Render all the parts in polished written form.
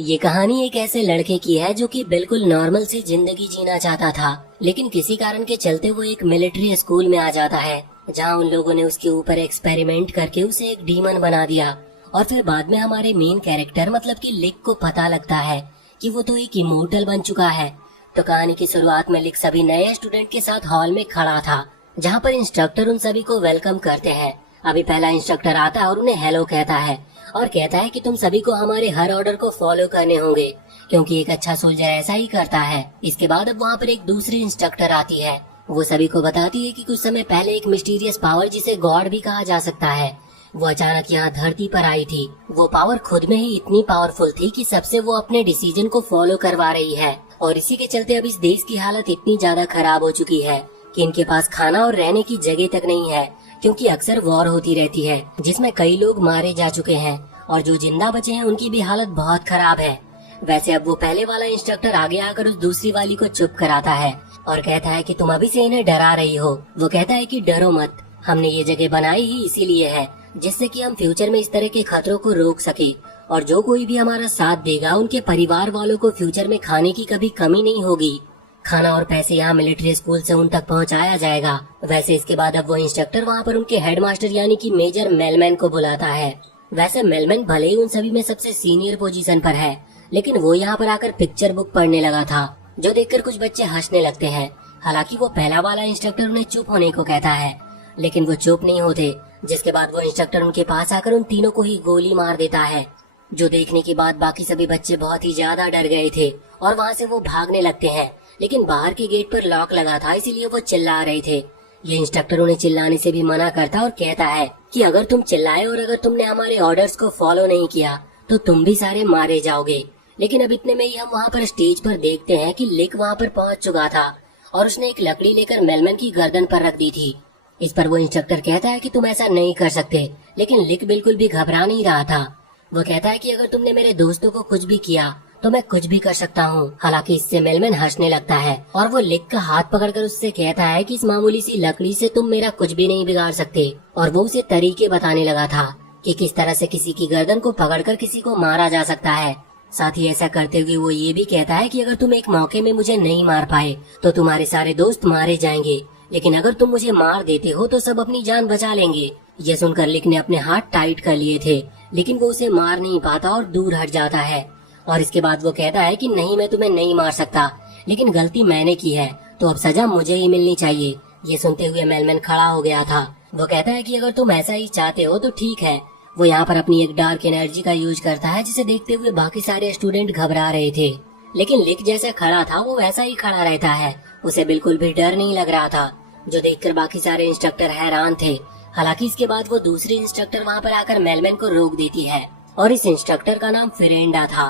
ये कहानी एक ऐसे लड़के की है जो कि बिल्कुल नॉर्मल सी जिंदगी जीना चाहता था, लेकिन किसी कारण के चलते वो एक मिलिट्री स्कूल में आ जाता है, जहाँ उन लोगों ने उसके ऊपर एक्सपेरिमेंट करके उसे एक डीमन बना दिया। और फिर बाद में हमारे मेन कैरेक्टर मतलब कि लिक को पता लगता है कि वो तो एक इमोर्टल बन चुका है। तो कहानी की शुरुआत में लिक सभी नए स्टूडेंट के साथ हॉल में खड़ा था, जहाँ पर इंस्ट्रक्टर उन सभी को वेलकम करते हैं। अभी पहला इंस्ट्रक्टर आता है और उन्हें हेलो कहता है और कहता है कि तुम सभी को हमारे हर ऑर्डर को फॉलो करने होंगे, क्योंकि एक अच्छा सोल्जर ऐसा ही करता है। इसके बाद अब वहाँ पर एक दूसरी इंस्ट्रक्टर आती है। वो सभी को बताती है कि कुछ समय पहले एक मिस्टीरियस पावर, जिसे गॉड भी कहा जा सकता है, वो अचानक यहाँ धरती पर आई थी। वो पावर खुद में ही इतनी पावरफुल थी कि सबसे वो अपने डिसीजन को फॉलो करवा रही है। और इसी के चलते अब इस देश की हालत इतनी ज्यादा खराब हो चुकी है कि इनके पास खाना और रहने की जगह तक नहीं है, क्योंकि अक्सर वॉर होती रहती है जिसमें कई लोग मारे जा चुके हैं और जो जिंदा बचे हैं उनकी भी हालत बहुत खराब है। वैसे अब वो पहले वाला इंस्ट्रक्टर आगे आकर उस दूसरी वाली को चुप कराता है और कहता है कि तुम अभी से इन्हें डरा रही हो। वो कहता है कि डरो मत, हमने ये जगह बनाई ही इसीलिए है जिससे कि हम फ्यूचर में इस तरह के खतरों को रोक सके, और जो कोई भी हमारा साथ देगा उनके परिवार वालों को फ्यूचर में खाने की कभी कमी नहीं होगी। खाना और पैसे यहाँ मिलिट्री स्कूल से उन तक पहुँचाया जाएगा। वैसे इसके बाद अब वो इंस्ट्रक्टर वहाँ पर उनके हेडमास्टर यानी कि मेजर मेलमैन को बुलाता है। वैसे मेलमैन भले ही उन सभी में सबसे सीनियर पोजीशन पर है, लेकिन वो यहाँ पर आकर पिक्चर बुक पढ़ने लगा था, जो देखकर कुछ बच्चे हंसने लगते हैं। हालांकि वो पहला वाला इंस्ट्रक्टर उन्हें चुप होने को कहता है, लेकिन वो चुप नहीं होते। जिसके बाद वो इंस्ट्रक्टर उनके पास आकर उन तीनों को ही गोली मार देता है, जो देखने के बाद बाकी सभी बच्चे बहुत ही ज्यादा डर गए थे और वहाँ से वो भागने लगते हैं। लेकिन बाहर के गेट पर लॉक लगा था, इसीलिए वो चिल्ला रहे थे। ये इंस्ट्रक्टर उन्हें चिल्लाने से भी मना करता और कहता है कि अगर तुम चिल्लाए और अगर तुमने हमारे ऑर्डर्स को फॉलो नहीं किया तो तुम भी सारे मारे जाओगे। लेकिन अब इतने में ही हम वहाँ पर स्टेज पर देखते हैं कि लिक वहाँ पर पहुँच चुका था और उसने एक लकड़ी लेकर मेलमैन की गर्दन पर रख दी थी। इस पर वो इंस्ट्रक्टर कहता है कि तुम ऐसा नहीं कर सकते, लेकिन लिक बिल्कुल भी घबरा नहीं रहा था। वो कहता है कि अगर तुमने मेरे दोस्तों को कुछ भी किया तो मैं कुछ भी कर सकता हूँ। हालांकि इससे मेलमैन हंसने लगता है और वो लिक का हाथ पकड़कर उससे कहता है कि इस मामूली सी लकड़ी से तुम मेरा कुछ भी नहीं बिगाड़ सकते। और वो उसे तरीके बताने लगा था कि किस तरह से किसी की गर्दन को पकड़कर किसी को मारा जा सकता है। साथ ही ऐसा करते हुए वो ये भी कहता है कि अगर तुम एक मौके में मुझे नहीं मार पाए तो तुम्हारे सारे दोस्त मारे जाएंगे, लेकिन अगर तुम मुझे मार देते हो तो सब अपनी जान बचा लेंगे। ये सुनकर लिक ने अपने हाथ टाइट कर लिए थे, लेकिन वो उसे मार नहीं पाता और दूर हट जाता है। और इसके बाद वो कहता है कि नहीं, मैं तुम्हें नहीं मार सकता, लेकिन गलती मैंने की है तो अब सजा मुझे ही मिलनी चाहिए। ये सुनते हुए मेलमैन खड़ा हो गया था। वो कहता है कि अगर तुम ऐसा ही चाहते हो तो ठीक है। वो यहाँ पर अपनी एक डार्क एनर्जी का यूज करता है, जिसे देखते हुए बाकी सारे स्टूडेंट घबरा रहे थे, लेकिन लिक जैसा खड़ा था वो वैसा ही खड़ा रहता है। उसे बिल्कुल भी डर नहीं लग रहा था, जो देखकर बाकी सारे इंस्ट्रक्टर हैरान थे। हालांकि इसके बाद वो दूसरी इंस्ट्रक्टर वहाँ पर आकर मेलमैन को रोक देती है और इस इंस्ट्रक्टर का नाम फिरेंडा था।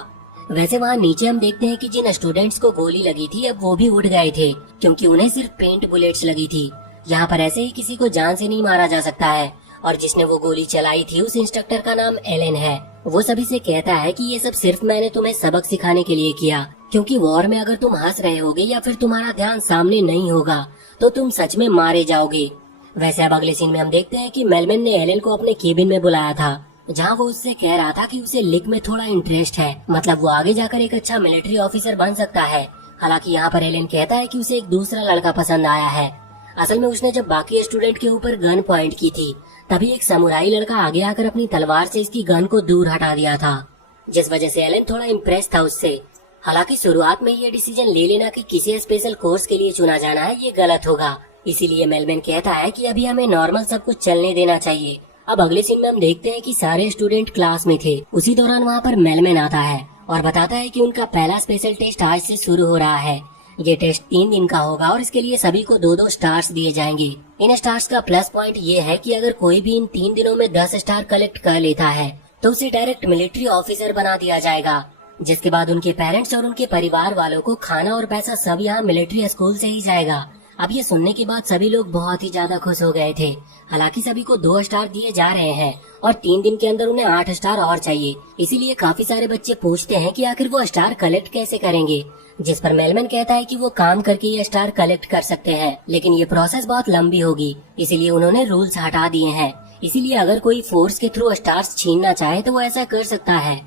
वैसे वहाँ नीचे हम देखते हैं कि जिन स्टूडेंट्स को गोली लगी थी अब वो भी उठ गए थे, क्योंकि उन्हें सिर्फ पेंट बुलेट्स लगी थी। यहाँ पर ऐसे ही किसी को जान से नहीं मारा जा सकता है, और जिसने वो गोली चलाई थी उस इंस्ट्रक्टर का नाम एलन है। वो सभी से कहता है कि ये सब सिर्फ मैंने तुम्हें सबक सिखाने के लिए किया, क्योंकि वॉर में अगर तुम हंस रहे होगे या फिर तुम्हारा ध्यान सामने नहीं होगा तो तुम सच में मारे जाओगे। वैसे अब अगले सीन में हम देखते हैं कि मेलमैन ने एलन को अपने केबिन में बुलाया था, जहाँ वो उससे कह रहा था कि उसे लिक में थोड़ा इंटरेस्ट है, मतलब वो आगे जाकर एक अच्छा मिलिट्री ऑफिसर बन सकता है। हालांकि यहाँ पर एलन कहता है कि उसे एक दूसरा लड़का पसंद आया है। असल में उसने जब बाकी स्टूडेंट के ऊपर गन पॉइंट की थी तभी एक समुराई लड़का आगे आकर अपनी तलवार से इसकी गन को दूर हटा दिया था, जिस वजह से एलन थोड़ा इम्प्रेस था उससे। हालांकि शुरुआत में ये डिसीजन ले लेना कि किसी स्पेशल कोर्स के लिए चुना जाना है ये गलत होगा, इसीलिए मेलमैन कहता है कि अभी हमें नॉर्मल सब कुछ चलने देना चाहिए। अब अगले सीन में हम देखते हैं कि सारे स्टूडेंट क्लास में थे। उसी दौरान वहाँ पर मेलमैन आता है और बताता है कि उनका पहला स्पेशल टेस्ट आज से शुरू हो रहा है। ये टेस्ट 3 दिन का होगा और इसके लिए सभी को 2-2 स्टार्स दिए जाएंगे। इन स्टार्स का प्लस पॉइंट ये है कि अगर कोई भी इन 3 दिनों में 10 स्टार कलेक्ट कर लेता है तो उसे डायरेक्ट मिलिट्री ऑफिसर बना दिया जाएगा, जिसके बाद उनके पेरेंट्स और उनके परिवार वालों को खाना और पैसा सब यहाँ मिलिट्री स्कूल से ही जाएगा। अब ये सुनने के बाद सभी लोग बहुत ही ज्यादा खुश हो गए थे। हालांकि सभी को 2 स्टार दिए जा रहे हैं और 3 दिन के अंदर उन्हें 8 स्टार और चाहिए, इसीलिए काफी सारे बच्चे पूछते हैं कि आखिर वो स्टार कलेक्ट कैसे करेंगे, जिस पर मेलमैन कहता है कि वो काम करके ये स्टार कलेक्ट कर सकते हैं, लेकिन ये प्रोसेस बहुत लंबी होगी, इसीलिए उन्होंने रूल्स हटा दिए हैं। इसीलिए अगर कोई फोर्स के थ्रू स्टार्स छीनना चाहे तो वो ऐसा कर सकता है।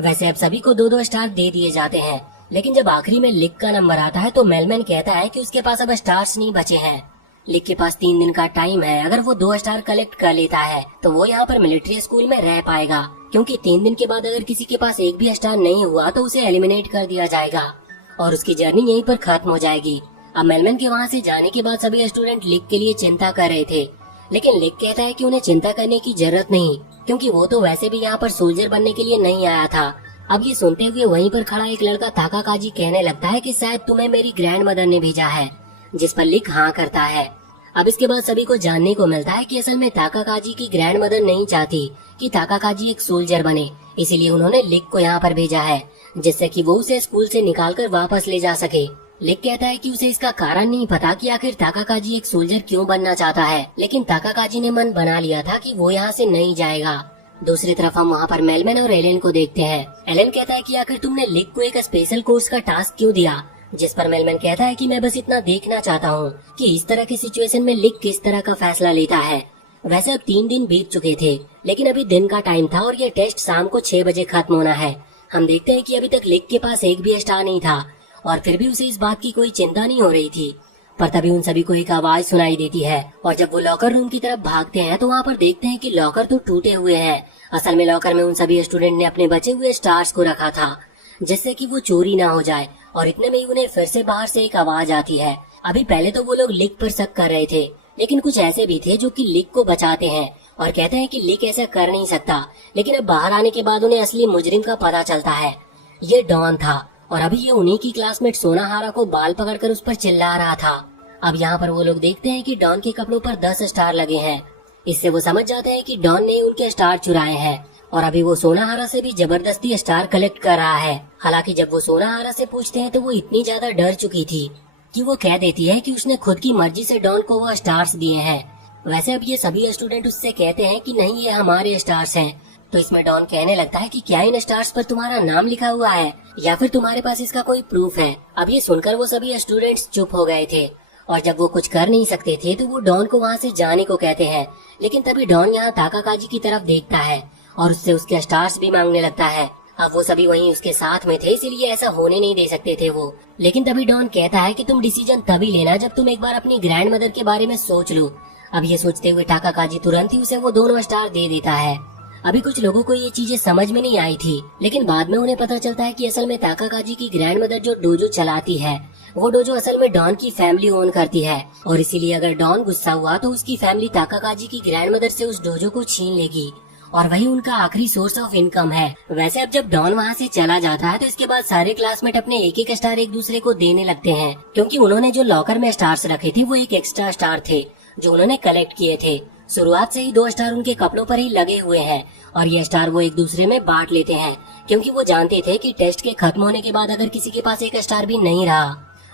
वैसे अब सभी को 2-2 स्टार दे दिए जाते हैं, लेकिन जब आखिरी में लिक का नंबर आता है तो मेलमैन कहता है कि उसके पास अब स्टार्स नहीं बचे हैं। लिक के पास 3 दिन का टाइम है, अगर वो 2 स्टार कलेक्ट कर लेता है तो वो यहाँ पर मिलिट्री स्कूल में रह पाएगा, क्योंकि 3 दिन के बाद अगर किसी के पास एक भी स्टार नहीं हुआ तो उसे एलिमिनेट कर दिया जाएगा और उसकी जर्नी यहीं पर खत्म हो जाएगी। अब मेलमैन के वहाँ से जाने के बाद सभी स्टूडेंट लिक के लिए चिंता कर रहे थे, लेकिन लिक कहता है कि उन्हें चिंता करने की जरूरत नहीं, क्योंकि वो तो वैसे भी यहाँ पर सोल्जर बनने के लिए नहीं आया था। अब ये सुनते हुए वहीं पर खड़ा एक लड़का ताकाकाजी कहने लगता है कि शायद तुम्हें मेरी ग्रैंड मदर ने भेजा है, जिस पर लिक हाँ करता है। अब इसके बाद सभी को जानने को मिलता है कि असल में ताकाकाजी की ग्रैंड मदर नहीं चाहती कि ताकाकाजी एक सोल्जर बने, इसीलिए उन्होंने लिक को यहाँ पर भेजा है, जिससे कि वो उसे स्कूल से निकालकर वापस ले जा सके। लिक कहता है कि उसे इसका कारण नहीं पता कि आखिर ताकाकाजी एक सोल्जर क्यों बनना चाहता है, लेकिन ताकाकाजी ने मन बना लिया था कि वो यहाँ से नहीं जाएगा। दूसरी तरफ हम वहाँ पर मेलमैन और एलेन को देखते हैं। एलेन कहता है कि आखिर तुमने लिक को एक स्पेशल कोर्स का टास्क क्यों दिया, जिस पर मेलमैन कहता है कि मैं बस इतना देखना चाहता हूँ कि इस तरह की सिचुएशन में लिक किस तरह का फैसला लेता है। वैसे अब 3 दिन बीत चुके थे, लेकिन अभी दिन का टाइम था और ये टेस्ट शाम को 6 बजे खत्म होना है। हम देखते हैं कि अभी तक लिक के पास एक भी स्टार नहीं था और फिर भी उसे इस बात की कोई चिंता नहीं हो रही थी। पर तभी उन सभी को एक आवाज सुनाई देती है और जब वो लॉकर रूम की तरफ भागते हैं तो वहाँ पर देखते हैं कि लॉकर तो टूटे हुए हैं। असल में लॉकर में उन सभी स्टूडेंट ने अपने बचे हुए स्टार्स को रखा था, जिससे कि वो चोरी ना हो जाए। और इतने में ही उन्हें फिर से बाहर से एक आवाज आती है। अभी पहले तो वो लोग लिक पर शक कर रहे थे, लेकिन कुछ ऐसे भी थे जो कि लिक को बचाते हैं और कहते हैं कि लिक ऐसा कर नहीं सकता। लेकिन अब बाहर आने के बाद उन्हें असली मुजरिम का पता चलता है, ये डॉन था और अभी ये उन्हीं की क्लासमेट सोनाहारा को बाल पकड़कर उस पर चिल्ला रहा था। अब यहाँ पर वो लोग देखते हैं कि डॉन के कपड़ों पर 10 स्टार लगे हैं। इससे वो समझ जाते हैं कि डॉन ने उनके स्टार चुराए हैं और अभी वो सोनाहारा से भी जबरदस्ती स्टार कलेक्ट कर रहा है। हालांकि जब वो सोनाहारा से पूछते हैं तो वो इतनी ज्यादा डर चुकी थी कि वो कह देती है कि उसने खुद की मर्जी से डॉन को वो स्टार्स दिए हैं। वैसे अब ये सभी स्टूडेंट उससे कहते हैं कि नहीं, ये हमारे स्टार्स हैं। तो इसमें डॉन कहने लगता है कि क्या इन स्टार्स पर तुम्हारा नाम लिखा हुआ है या फिर तुम्हारे पास इसका कोई प्रूफ है। अब ये सुनकर वो सभी स्टूडेंट्स चुप हो गए थे और जब वो कुछ कर नहीं सकते थे तो वो डॉन को वहाँ से जाने को कहते हैं। लेकिन तभी डॉन यहाँ ताकाकाजी की तरफ देखता है और उससे उसके स्टार्स भी मांगने लगता है। अब वो सभी वहीं उसके साथ में थे, इसीलिए ऐसा होने नहीं दे सकते थे वो। लेकिन तभी डॉन कहता है कि तुम डिसीजन तभी लेना जब तुम एक बार अपनी ग्रैंड मदर के बारे में सोच लो। अब ये सोचते हुए ताकाकाजी तुरंत ही उसे वो दोनों स्टार दे देता है। अभी कुछ लोगों को ये चीजें समझ में नहीं आई थी, लेकिन बाद में उन्हें पता चलता है कि असल में ताकाकाजी की ग्रैंड मदर जो डोजो चलाती है, वो डोजो असल में डॉन की फैमिली ओन करती है और इसीलिए अगर डॉन गुस्सा हुआ तो उसकी फैमिली ताकाकाजी की ग्रैंड मदर से उस डोजो को छीन लेगी और वही उनका आखिरी सोर्स ऑफ इनकम है। वैसे अब जब डॉन वहाँ से चला जाता है तो इसके बाद सारे क्लासमेट अपने एक एक स्टार एक दूसरे को देने लगते हैं, क्योंकि उन्होंने जो लॉकर में स्टार्स रखे थे वो एक एक्स्ट्रा स्टार थे जो उन्होंने कलेक्ट किए थे। शुरुआत से ही 2 स्टार उनके कपड़ों पर ही लगे हुए हैं और ये स्टार वो एक दूसरे में बांट लेते हैं, क्योंकि वो जानते थे कि टेस्ट के खत्म होने के बाद अगर किसी के पास एक स्टार भी नहीं रहा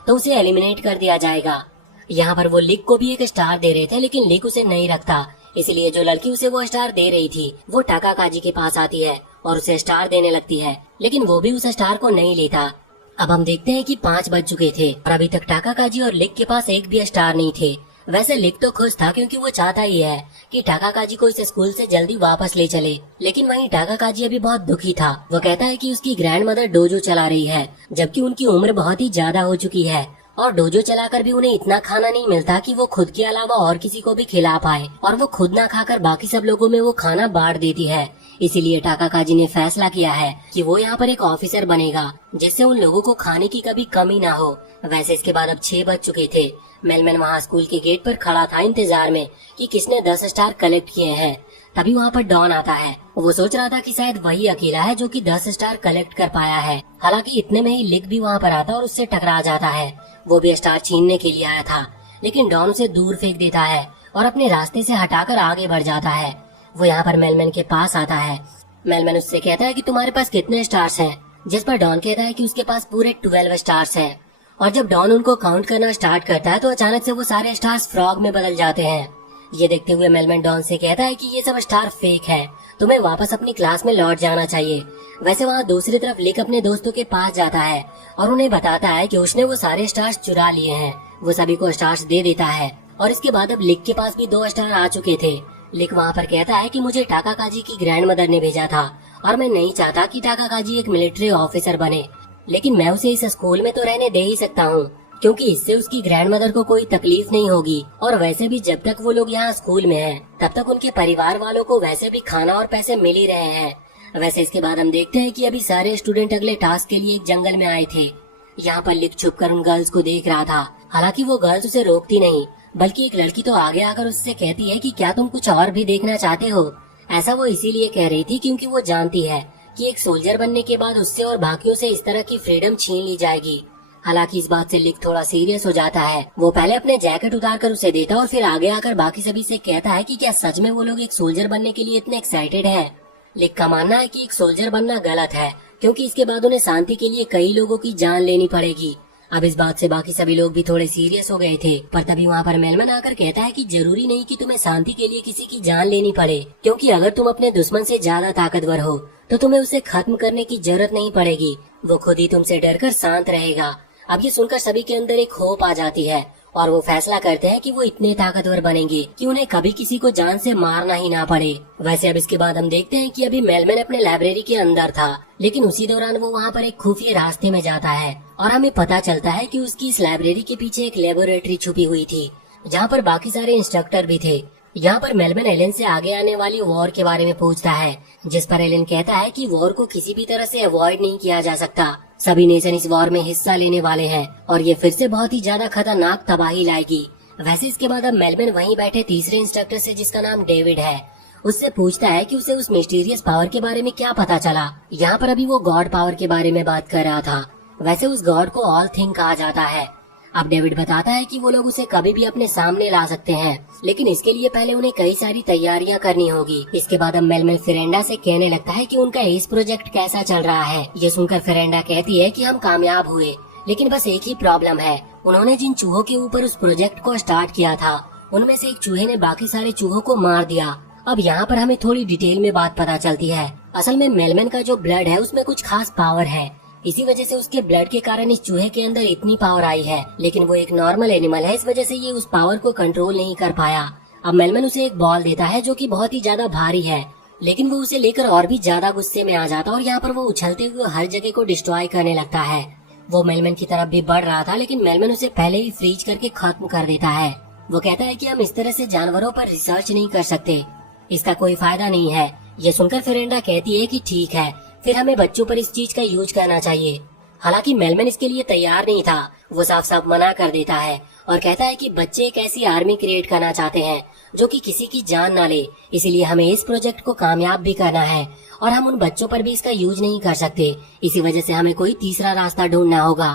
तो उसे एलिमिनेट कर दिया जाएगा। यहाँ पर वो लिक को भी एक स्टार दे रहे थे, लेकिन लिक उसे नहीं रखता, इसलिए जो लड़की उसे वो स्टार दे रही थी वो ताकाकाजी के पास आती है और उसे स्टार देने लगती है, लेकिन वो भी उस स्टार को नहीं लेता। अब हम देखते हैं कि 5 बज चुके थे और अभी तक ताकाकाजी और लिक के पास एक भी स्टार नहीं थे। वैसे लिक तो खुश था, क्योंकि वो चाहता ही है कि ताकाकाजी को इस स्कूल से जल्दी वापस ले चले, लेकिन वहीं ताकाकाजी अभी बहुत दुखी था। वो कहता है कि उसकी ग्रैंड मदर डोजो चला रही है, जबकि उनकी उम्र बहुत ही ज्यादा हो चुकी है और डोजो चलाकर भी उन्हें इतना खाना नहीं मिलता कि वो खुद के अलावा और किसी को भी खिला पाए, और वो खुद ना खाकर बाकी सब लोगों में वो खाना बांट देती है। इसीलिए ताकाकाजी ने फैसला किया है कि वो यहाँ पर एक ऑफिसर बनेगा, जिससे उन लोगों को खाने की कभी कमी ना हो। वैसे इसके बाद अब 6 बज चुके थे। मेलमैन वहाँ स्कूल के गेट पर खड़ा था इंतजार में कि किसने 10 स्टार कलेक्ट किए हैं। तभी वहाँ पर डॉन आता है। वो सोच रहा था कि शायद वही अकेला है जो कि 10 स्टार कलेक्ट कर पाया है। हालांकि इतने में ही लिक भी वहाँ पर आता और उससे टकरा जाता है। वो भी स्टार छीनने के लिए आया था, लेकिन डॉन उसे दूर फेंक देता है और अपने रास्ते से हटाकर आगे बढ़ जाता है। वो यहाँ पर मेलमैन के पास आता है। मेलमैन उससे कहता है कि तुम्हारे पास कितने स्टार्स हैं, जिस पर डॉन कहता है कि उसके पास पूरे 12 स्टार्स हैं। और जब डॉन उनको काउंट करना स्टार्ट करता है तो अचानक से वो सारे स्टार्स फ्रॉग में बदल जाते हैं। ये देखते हुए मेलमैन डॉन से कहता है कि ये सब स्टार फेक है, तुम्हें वापस अपनी क्लास में लौट जाना चाहिए। वैसे वहाँ दूसरी तरफ लिक अपने दोस्तों के पास जाता है और उन्हें बताता है कि उसने वो सारे स्टार्स चुरा लिए हैं। वो सभी को स्टार्स दे देता है और इसके बाद अब लिक के पास भी 2 स्टार आ चुके थे। लिक वहाँ पर कहता है कि मुझे ताकाकाजी की ग्रैंड मदर ने भेजा था और मैं नहीं चाहता कि टाकाकाजी एक मिलिट्री ऑफिसर बने, लेकिन मैं उसे इस स्कूल में तो रहने दे ही सकता हूँ, क्योंकि इससे उसकी ग्रैंडमदर को कोई तकलीफ नहीं होगी। और वैसे भी जब तक वो लोग यहाँ स्कूल में हैं, तब तक उनके परिवार वालों को वैसे भी खाना और पैसे मिल ही रहे हैं। वैसे इसके बाद हम देखते हैं कि अभी सारे स्टूडेंट अगले टास्क के लिए एक जंगल में आए थे। यहाँ पर लिक छुप कर उन गर्ल्स को देख रहा था। हालांकि वो गर्ल्स उसे रोकती नहीं, बल्कि एक लड़की तो आगे आकर उससे कहती है कि क्या तुम कुछ और भी देखना चाहते हो। ऐसा वो इसीलिए कह रही थी क्योंकि वो जानती है कि एक सोल्जर बनने के बाद उससे और बाकियों से इस तरह की फ्रीडम छीन ली जाएगी। हालांकि इस बात से लिक थोड़ा सीरियस हो जाता है। वो पहले अपने जैकेट उतार कर उसे देता और फिर आगे आकर बाकी सभी से कहता है कि क्या सच में वो लोग एक सोल्जर बनने के लिए इतने एक्साइटेड हैं। लिक का मानना है कि एक सोल्जर बनना गलत है, क्योंकि इसके बाद उन्हें शांति के लिए कई लोगों की जान लेनी पड़ेगी। अब इस बात से बाकी सभी लोग भी थोड़े सीरियस हो गए थे, पर तभी वहाँ पर मेलमैन आकर कहता है कि जरूरी नहीं कि तुम्हें शांति के लिए किसी की जान लेनी पड़े, क्योंकि अगर तुम अपने दुश्मन से ज्यादा ताकतवर हो तो तुम्हें उसे खत्म करने की जरूरत नहीं पड़ेगी, वो खुद ही तुमसे डरकर शांत रहेगा। अब ये सुनकर सभी के अंदर एक होप आ जाती है और वो फैसला करते हैं कि वो इतने ताकतवर बनेंगे कि उन्हें कभी किसी को जान से मारना ही ना पड़े। वैसे अब इसके बाद हम देखते हैं कि अभी मेलमैन अपने लाइब्रेरी के अंदर था, लेकिन उसी दौरान वो वहाँ पर एक खुफिया रास्ते में जाता है और हमें पता चलता है कि उसकी इस लाइब्रेरी के पीछे एक लेबोरेटरी छुपी हुई थी, जहाँ पर बाकी सारे इंस्ट्रक्टर भी थे। यहाँ पर मेलमैन एलन से आगे आने वाली वॉर के बारे में पूछता है, जिस पर एलन कहता है कि वॉर को किसी भी तरह से अवॉइड नहीं किया जा सकता। सभी नेशन इस वॉर में हिस्सा लेने वाले हैं और ये फिर से बहुत ही ज्यादा खतरनाक तबाही लाएगी। वैसे इसके बाद अब मेलमैन वहीं बैठे तीसरे इंस्ट्रक्टर से, जिसका नाम डेविड है, उससे पूछता है कि उसे उस मिस्टीरियस पावर के बारे में क्या पता चला। यहाँ पर अभी वो गॉड पावर के बारे में बात कर रहा था। वैसे उस गॉड को ऑल थिंग कहा जाता है। अब डेविड बताता है कि वो लोग उसे कभी भी अपने सामने ला सकते हैं, लेकिन इसके लिए पहले उन्हें कई सारी तैयारियां करनी होगी। इसके बाद अब मेलमैन फेरेंडा से कहने लगता है कि उनका इस प्रोजेक्ट कैसा चल रहा है। ये सुनकर फेरेंडा कहती है कि हम कामयाब हुए, लेकिन बस एक ही प्रॉब्लम है, उन्होंने जिन चूहों के ऊपर उस प्रोजेक्ट को स्टार्ट किया था, उनमें से एक चूहे ने बाकी सारे चूहों को मार दिया। अब यहाँ पर हमें थोड़ी डिटेल में बात पता चलती है। असल में मेलमैन का जो ब्लड है उसमें कुछ खास पावर है, इसी वजह से उसके ब्लड के कारण इस चूहे के अंदर इतनी पावर आई है, लेकिन वो एक नॉर्मल एनिमल है, इस वजह से ये उस पावर को कंट्रोल नहीं कर पाया। अब मेलमैन उसे एक बॉल देता है जो कि बहुत ही ज्यादा भारी है, लेकिन वो उसे लेकर और भी ज्यादा गुस्से में आ जाता है और यहाँ पर वो उछलते हुए हर जगह को डिस्ट्रॉय करने लगता है। वो मेलमैन की तरफ भी बढ़ रहा था, लेकिन मेलमैन उसे पहले ही फ्रीज करके खत्म कर देता है। वो कहता है कि हम इस तरह से जानवरों पर रिसर्च नहीं कर सकते, इसका कोई फायदा नहीं है। ये सुनकर फेरेंडा कहती है कि ठीक है, फिर हमें बच्चों पर इस चीज का यूज करना चाहिए। हालांकि मेलमैन इसके लिए तैयार नहीं था, वो साफ साफ मना कर देता है और कहता है कि बच्चे एक ऐसी आर्मी क्रिएट करना चाहते हैं जो कि किसी की जान ना ले, इसीलिए हमें इस प्रोजेक्ट को कामयाब भी करना है और हम उन बच्चों पर भी इसका यूज नहीं कर सकते, इसी वजह से हमें कोई तीसरा रास्ता ढूंढना होगा।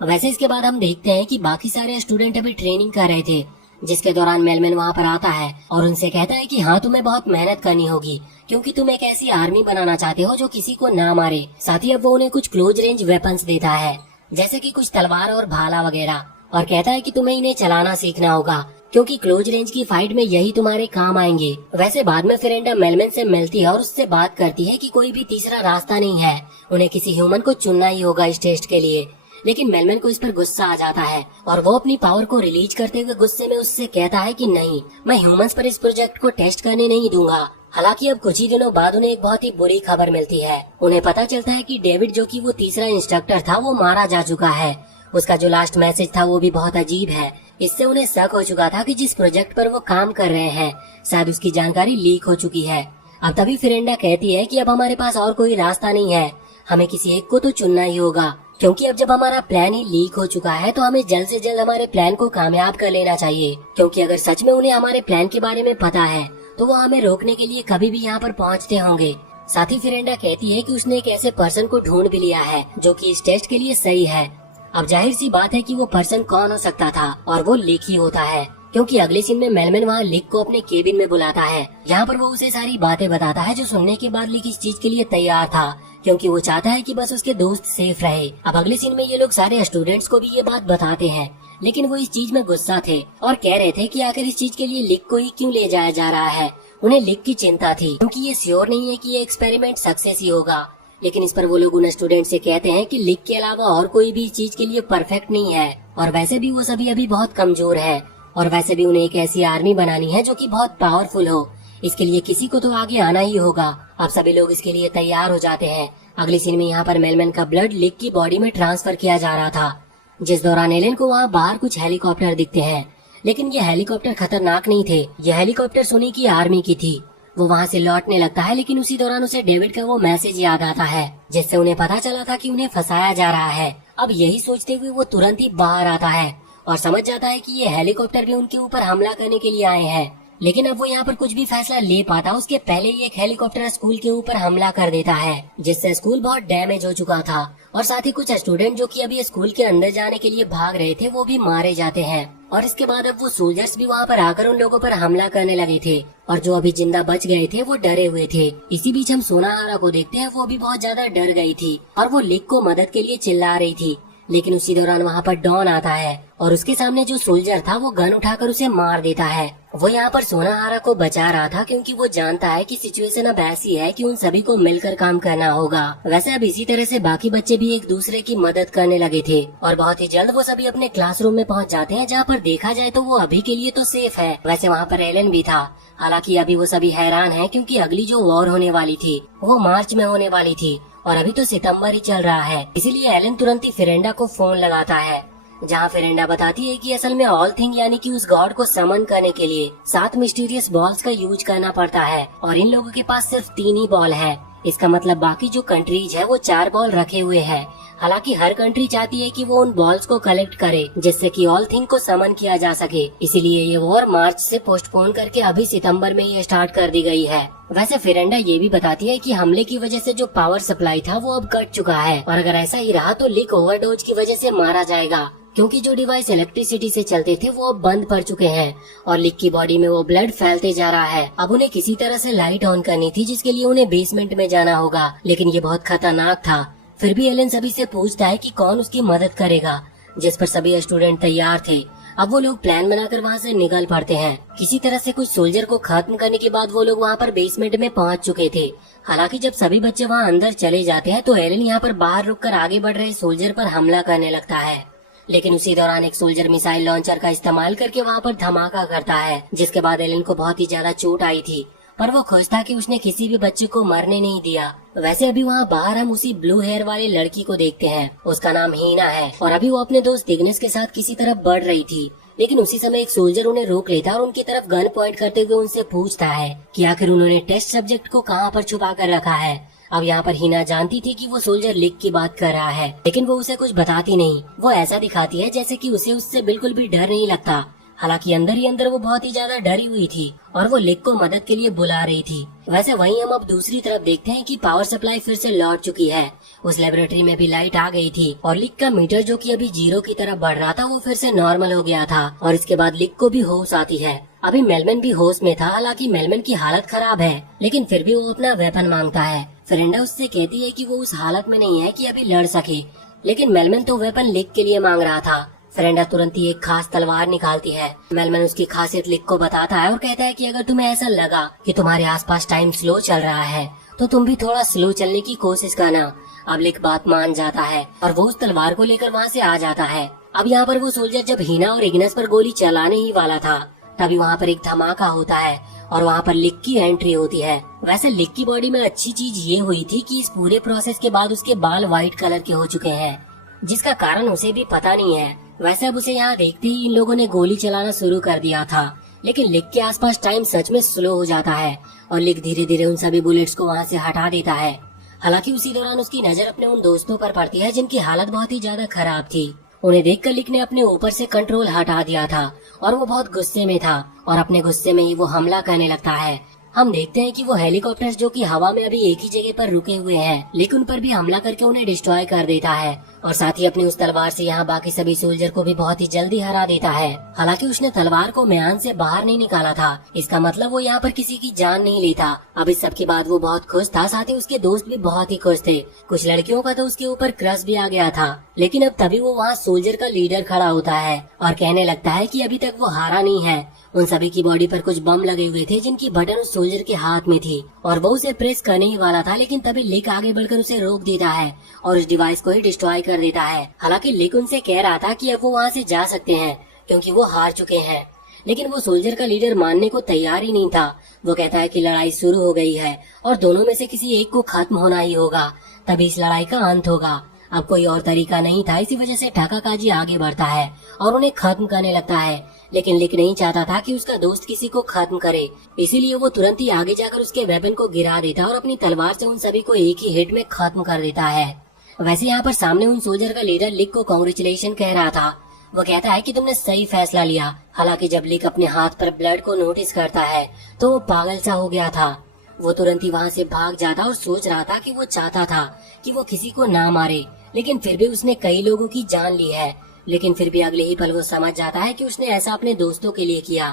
वैसे इसके बाद हम देखते हैं कि बाकी सारे स्टूडेंट अभी ट्रेनिंग कर रहे थे, जिसके दौरान मेलमैन वहाँ पर आता है और उनसे कहता है कि हाँ, तुम्हें बहुत मेहनत करनी होगी, क्योंकि तुम एक ऐसी आर्मी बनाना चाहते हो जो किसी को ना मारे। साथ ही अब वो उन्हें कुछ क्लोज रेंज वेपन्स देता है, जैसे कि कुछ तलवार और भाला वगैरह, और कहता है कि तुम्हें इन्हें चलाना सीखना होगा, क्योंकि क्लोज रेंज की फाइट में यही तुम्हारे काम आएंगे। वैसे बाद में फेरेंडा मेलमैन से मिलती है और उससे बात करती है कि कोई भी तीसरा रास्ता नहीं है, उन्हें किसी ह्यूमन को चुनना ही होगा इस टेस्ट के लिए। लेकिन मेलमैन को इस पर गुस्सा आ जाता है और वो अपनी पावर को रिलीज करते हुए गुस्से में उससे कहता है कि नहीं, मैं ह्यूमंस पर इस प्रोजेक्ट को टेस्ट करने नहीं दूंगा। हालांकि अब कुछ ही दिनों बाद उन्हें एक बहुत ही बुरी खबर मिलती है। उन्हें पता चलता है कि डेविड, जो कि वो तीसरा इंस्ट्रक्टर था, वो मारा जा चुका है। उसका जो लास्ट मैसेज था वो भी बहुत अजीब है। इससे उन्हें शक हो चुका था कि जिस प्रोजेक्ट पर वो काम कर रहे हैं, शायद उसकी जानकारी लीक हो चुकी है। अब तभी फेरेंडा कहती है कि अब हमारे पास और कोई रास्ता नहीं है, हमें किसी एक को तो चुनना ही होगा, क्योंकि अब जब हमारा प्लान ही लीक हो चुका है तो हमें जल्द से जल्द हमारे प्लान को कामयाब कर लेना चाहिए, क्योंकि अगर सच में उन्हें हमारे प्लान के बारे में पता है तो वो हमें रोकने के लिए कभी भी यहाँ पर पहुँचते होंगे। साथ ही फेरेंडा कहती है कि उसने एक ऐसे पर्सन को ढूंढ भी लिया है जो कि इस टेस्ट के लिए सही है। अब जाहिर सी बात है कि वो पर्सन कौन हो सकता था, और वो लिक ही होता है, क्योंकि अगले सीन में मेलमैन वहाँ लिक को अपने केबिन में बुलाता है। यहाँ पर वो उसे सारी बातें बताता है, जो सुनने के बाद लिक इस चीज के लिए तैयार था, क्योंकि वो चाहता है कि बस उसके दोस्त सेफ रहे। अब अगले सीन में ये लोग सारे स्टूडेंट्स को भी ये बात बताते हैं, लेकिन वो इस चीज में गुस्सा थे और कह रहे थे कि आखिर इस चीज के लिए लिक को ही क्यों ले जाया जा रहा है। उन्हें लिक की चिंता थी, क्योंकि ये श्योर नहीं है कि ये एक्सपेरिमेंट सक्सेस ही होगा। लेकिन इस पर वो लोग उन स्टूडेंट से कहते हैं कि लिक के अलावा और कोई भी इस चीज के लिए परफेक्ट नहीं है, और वैसे भी वो सभी अभी बहुत कमजोर है, और वैसे भी उन्हें एक ऐसी आर्मी बनानी है जो कि बहुत पावरफुल हो, इसके लिए किसी को तो आगे आना ही होगा। अब सभी लोग इसके लिए तैयार हो जाते हैं। अगली सीन में यहाँ पर मेलमैन का ब्लड लिक की बॉडी में ट्रांसफर किया जा रहा था, जिस दौरान एलन को वहाँ बाहर कुछ हेलीकॉप्टर दिखते हैं। लेकिन ये हेलीकॉप्टर खतरनाक नहीं थे, ये हेलीकॉप्टर सोनी की आर्मी की थी। वो वहाँ से लौटने लगता है, लेकिन उसी दौरान उसे डेविड का वो मैसेज याद आता है, जिससे उन्हें पता चला था कि उन्हें फंसाया जा रहा है। अब यही सोचते हुए वो तुरंत ही बाहर आता है और समझ जाता है कि ये हेलीकॉप्टर भी उनके ऊपर हमला करने के लिए आए हैं। लेकिन अब वो यहाँ पर कुछ भी फैसला ले पाता उसके पहले ही एक हेलीकॉप्टर स्कूल के ऊपर हमला कर देता है, जिससे स्कूल बहुत डैमेज हो चुका था और साथ ही कुछ स्टूडेंट जो कि अभी स्कूल के अंदर जाने के लिए भाग रहे थे वो भी मारे जाते हैं। और इसके बाद अब वो सोल्जर्स भी वहाँ पर आकर उन लोगों पर हमला करने लगे थे और जो अभी जिंदा बच गए थे वो डरे हुए थे। इसी बीच हम सोनाहारा को देखते हैं, वो भी बहुत ज्यादा डर गई थी और वो लिक को मदद के लिए चिल्ला रही थी। लेकिन उसी दौरान वहाँ पर डॉन आता है और उसके सामने जो सोल्जर था वो गन उठाकर उसे मार देता है। वो यहाँ पर सोनाहारा को बचा रहा था क्योंकि वो जानता है कि सिचुएशन अब ऐसी है कि उन सभी को मिलकर काम करना होगा। वैसे अब इसी तरह से बाकी बच्चे भी एक दूसरे की मदद करने लगे थे और बहुत ही जल्द वो सभी अपने क्लासरूम में पहुँच जाते हैं, जहाँ पर देखा जाए तो वो अभी के लिए तो सेफ है। वैसे वहाँ पर एलन भी था। हालांकि अभी वो सभी हैरान हैं क्योंकि अगली जो वॉर होने वाली थी वो मार्च में होने वाली थी और अभी तो सितंबर ही चल रहा है। इसीलिए एलन तुरंत ही फेरेंडा को फोन लगाता है, जहाँ फेरेंडा बताती है कि असल में ऑल थिंग यानी कि उस गॉड को समन करने के लिए 7 मिस्टीरियस बॉल्स का यूज करना पड़ता है और इन लोगों के पास सिर्फ 3 ही बॉल है। इसका मतलब बाकी जो कंट्रीज है वो 4 बॉल रखे हुए हैं। हालांकि हर कंट्री चाहती है कि वो उन बॉल्स को कलेक्ट करे जिससे कि ऑल थिंग को समन किया जा सके। इसीलिए ये वॉर मार्च से पोस्टपोन करके अभी सितंबर में ये स्टार्ट कर दी गई है। वैसे फेरेंडा ये भी बताती है कि हमले की वजह से जो पावर सप्लाई था वो अब कट चुका है और अगर ऐसा ही रहा तो लिक ओवरडोज की वजह से मारा जाएगा, क्योंकि जो डिवाइस इलेक्ट्रिसिटी से चलते थे वो अब बंद पड़ चुके हैं और लिक की बॉडी में वो ब्लड फैलते जा रहा है। अब उन्हें किसी तरह से लाइट ऑन करनी थी, जिसके लिए उन्हें बेसमेंट में जाना होगा, लेकिन ये बहुत खतरनाक था। फिर भी एलन सभी से पूछता है कि कौन उसकी मदद करेगा, जिस पर सभी स्टूडेंट तैयार थे। अब वो लोग प्लान बनाकर वहाँ से निकल पड़ते हैं। किसी तरह से कुछ सोल्जर को खत्म करने के बाद वो लोग वहाँ पर बेसमेंट में पहुँच चुके थे। हालांकि जब सभी बच्चे वहाँ अंदर चले जाते हैं तो एलन यहाँ पर बाहर रुककर आगे बढ़ रहे सोल्जर पर हमला करने लगता है। लेकिन उसी दौरान एक सोल्जर मिसाइल लॉन्चर का इस्तेमाल करके वहाँ पर धमाका करता है, जिसके बाद एलन को बहुत ही ज्यादा चोट आई थी, पर वो खुश था कि उसने किसी भी बच्चे को मरने नहीं दिया। वैसे अभी वहाँ बाहर हम उसी ब्लू हेयर वाली लड़की को देखते हैं, उसका नाम हीना है और अभी वो अपने दोस्त इग्निस के साथ किसी तरफ बढ़ रही थी। लेकिन उसी समय एक सोल्जर उन्हें रोक लेता और उनकी तरफ गन पॉइंट करते हुए उनसे पूछता है कि आखिर उन्होंने टेस्ट सब्जेक्ट को कहाँ पर छुपा कर रखा है। अब यहाँ पर हीना जानती थी कि वो सोल्जर लिक की बात कर रहा है, लेकिन वो उसे कुछ बताती नहीं। वो ऐसा दिखाती है जैसे कि उसे उससे बिल्कुल भी डर नहीं लगता। हालांकि अंदर ही अंदर वो बहुत ही ज्यादा डरी हुई थी और वो लिक को मदद के लिए बुला रही थी। वैसे वहीं हम अब दूसरी तरफ देखते हैं कि पावर सप्लाई फिर से लौट चुकी है। उस लेबोरेटरी में भी लाइट आ गई थी और लिक का मीटर जो कि अभी 0 की तरफ बढ़ रहा था वो फिर से नॉर्मल हो गया था और इसके बाद लिक को भी होश आती है। अभी मेलमैन भी होश में था। हालांकि मेलमैन की हालत खराब है, लेकिन फिर भी वो अपना वेपन मांगता है। फेरेंडा उससे कहती है कि वो उस हालत में नहीं है कि अभी लड़ सके, लेकिन मेलमैन तो वेपन लिक के लिए मांग रहा था। फेरेंडा तुरंत ही एक खास तलवार निकालती है। मेलमैन उसकी खासियत लिक को बताता है और कहता है कि अगर तुम्हें ऐसा लगा कि तुम्हारे आसपास टाइम स्लो चल रहा है तो तुम भी थोड़ा स्लो चलने की कोशिश करना। अब लिक बात मान जाता है और वो उस तलवार को लेकर वहाँ से आ जाता है। अब यहाँ पर वो सोल्जर जब हीना और इग्नस पर गोली चलाने ही वाला था तभी वहाँ पर एक धमाका होता है और वहाँ पर लिक की एंट्री होती है। वैसे लिक की बॉडी में अच्छी चीज ये हुई थी कि इस पूरे प्रोसेस के बाद उसके बाल व्हाइट कलर के हो चुके हैं, जिसका कारण उसे भी पता नहीं है। वैसे अब उसे यहाँ देखते ही इन लोगों ने गोली चलाना शुरू कर दिया था, लेकिन लिक के आसपास टाइम सच में स्लो हो जाता है और लिक धीरे धीरे उन सभी बुलेट्स को वहाँ से हटा देता है। हालांकि उसी दौरान उसकी नजर अपने उन दोस्तों पर पड़ती है जिनकी हालत बहुत ही ज्यादा खराब थी। उन्हें देखकर लिक ने अपने ऊपर से कंट्रोल हटा दिया था और वो बहुत गुस्से में था और अपने गुस्से में ही वो हमला करने लगता है। हम देखते हैं कि वो हेलीकॉप्टर्स जो कि हवा में अभी एक ही जगह पर रुके हुए हैं, लेकिन उन पर भी हमला करके उन्हें डिस्ट्रॉय कर देता है और साथ ही अपनी उस तलवार से यहाँ बाकी सभी सोल्जर को भी बहुत ही जल्दी हरा देता है। हालांकि उसने तलवार को म्यान से बाहर नहीं निकाला था, इसका मतलब वो यहाँ पर किसी की जान नहीं लेता। अब इस सब के बाद वो बहुत खुश था, साथ ही उसके दोस्त भी बहुत ही खुश थे। कुछ लड़कियों का तो उसके ऊपर क्रश भी आ गया था। लेकिन अब तभी वो वहाँ सोल्जर का लीडर खड़ा होता है और कहने लगता है कि अभी तक वो हारा नहीं है। उन सभी की बॉडी पर कुछ बम लगे हुए थे जिनकी बटन उस सोल्जर के हाथ में थी और वो उसे प्रेस करने ही वाला था, लेकिन तभी लिक आगे बढ़कर उसे रोक देता है और उस डिवाइस को ही डिस्ट्रॉय कर देता है। हालांकि लिक उनसे कह रहा था कि अब वो वहाँ से जा सकते हैं क्योंकि वो हार चुके हैं, लेकिन वो सोल्जर का लीडर मानने को तैयार ही नहीं था। वो कहता है कि लड़ाई शुरू हो गई है और दोनों में से किसी एक को खत्म होना ही होगा, तभी इस लड़ाई का अंत होगा। अब कोई और तरीका नहीं था, इसी वजह से टाकाकाजी आगे बढ़ता है और उन्हें खत्म करने लगता है। लेकिन लिक नहीं चाहता था कि उसका दोस्त किसी को खत्म करे, इसीलिए वो तुरंत ही आगे जाकर उसके वेपन को गिरा देता और अपनी तलवार से उन सभी को एक ही हिट में खत्म कर देता है। वैसे यहाँ पर सामने उन सोल्जर का लीडर लिक को कांग्रेचुलेशन कह रहा था। वो कहता है कि तुमने सही फैसला लिया। हालांकि जब लिक अपने हाथ पर ब्लड को नोटिस करता है तो वो पागल सा हो गया था। वो तुरंत ही वहाँ से भाग जाता और सोच रहा था कि वो चाहता था कि वो किसी को ना मारे, लेकिन फिर भी उसने कई लोगों की जान ली है। लेकिन फिर भी अगले ही पल वो समझ जाता है कि उसने ऐसा अपने दोस्तों के लिए किया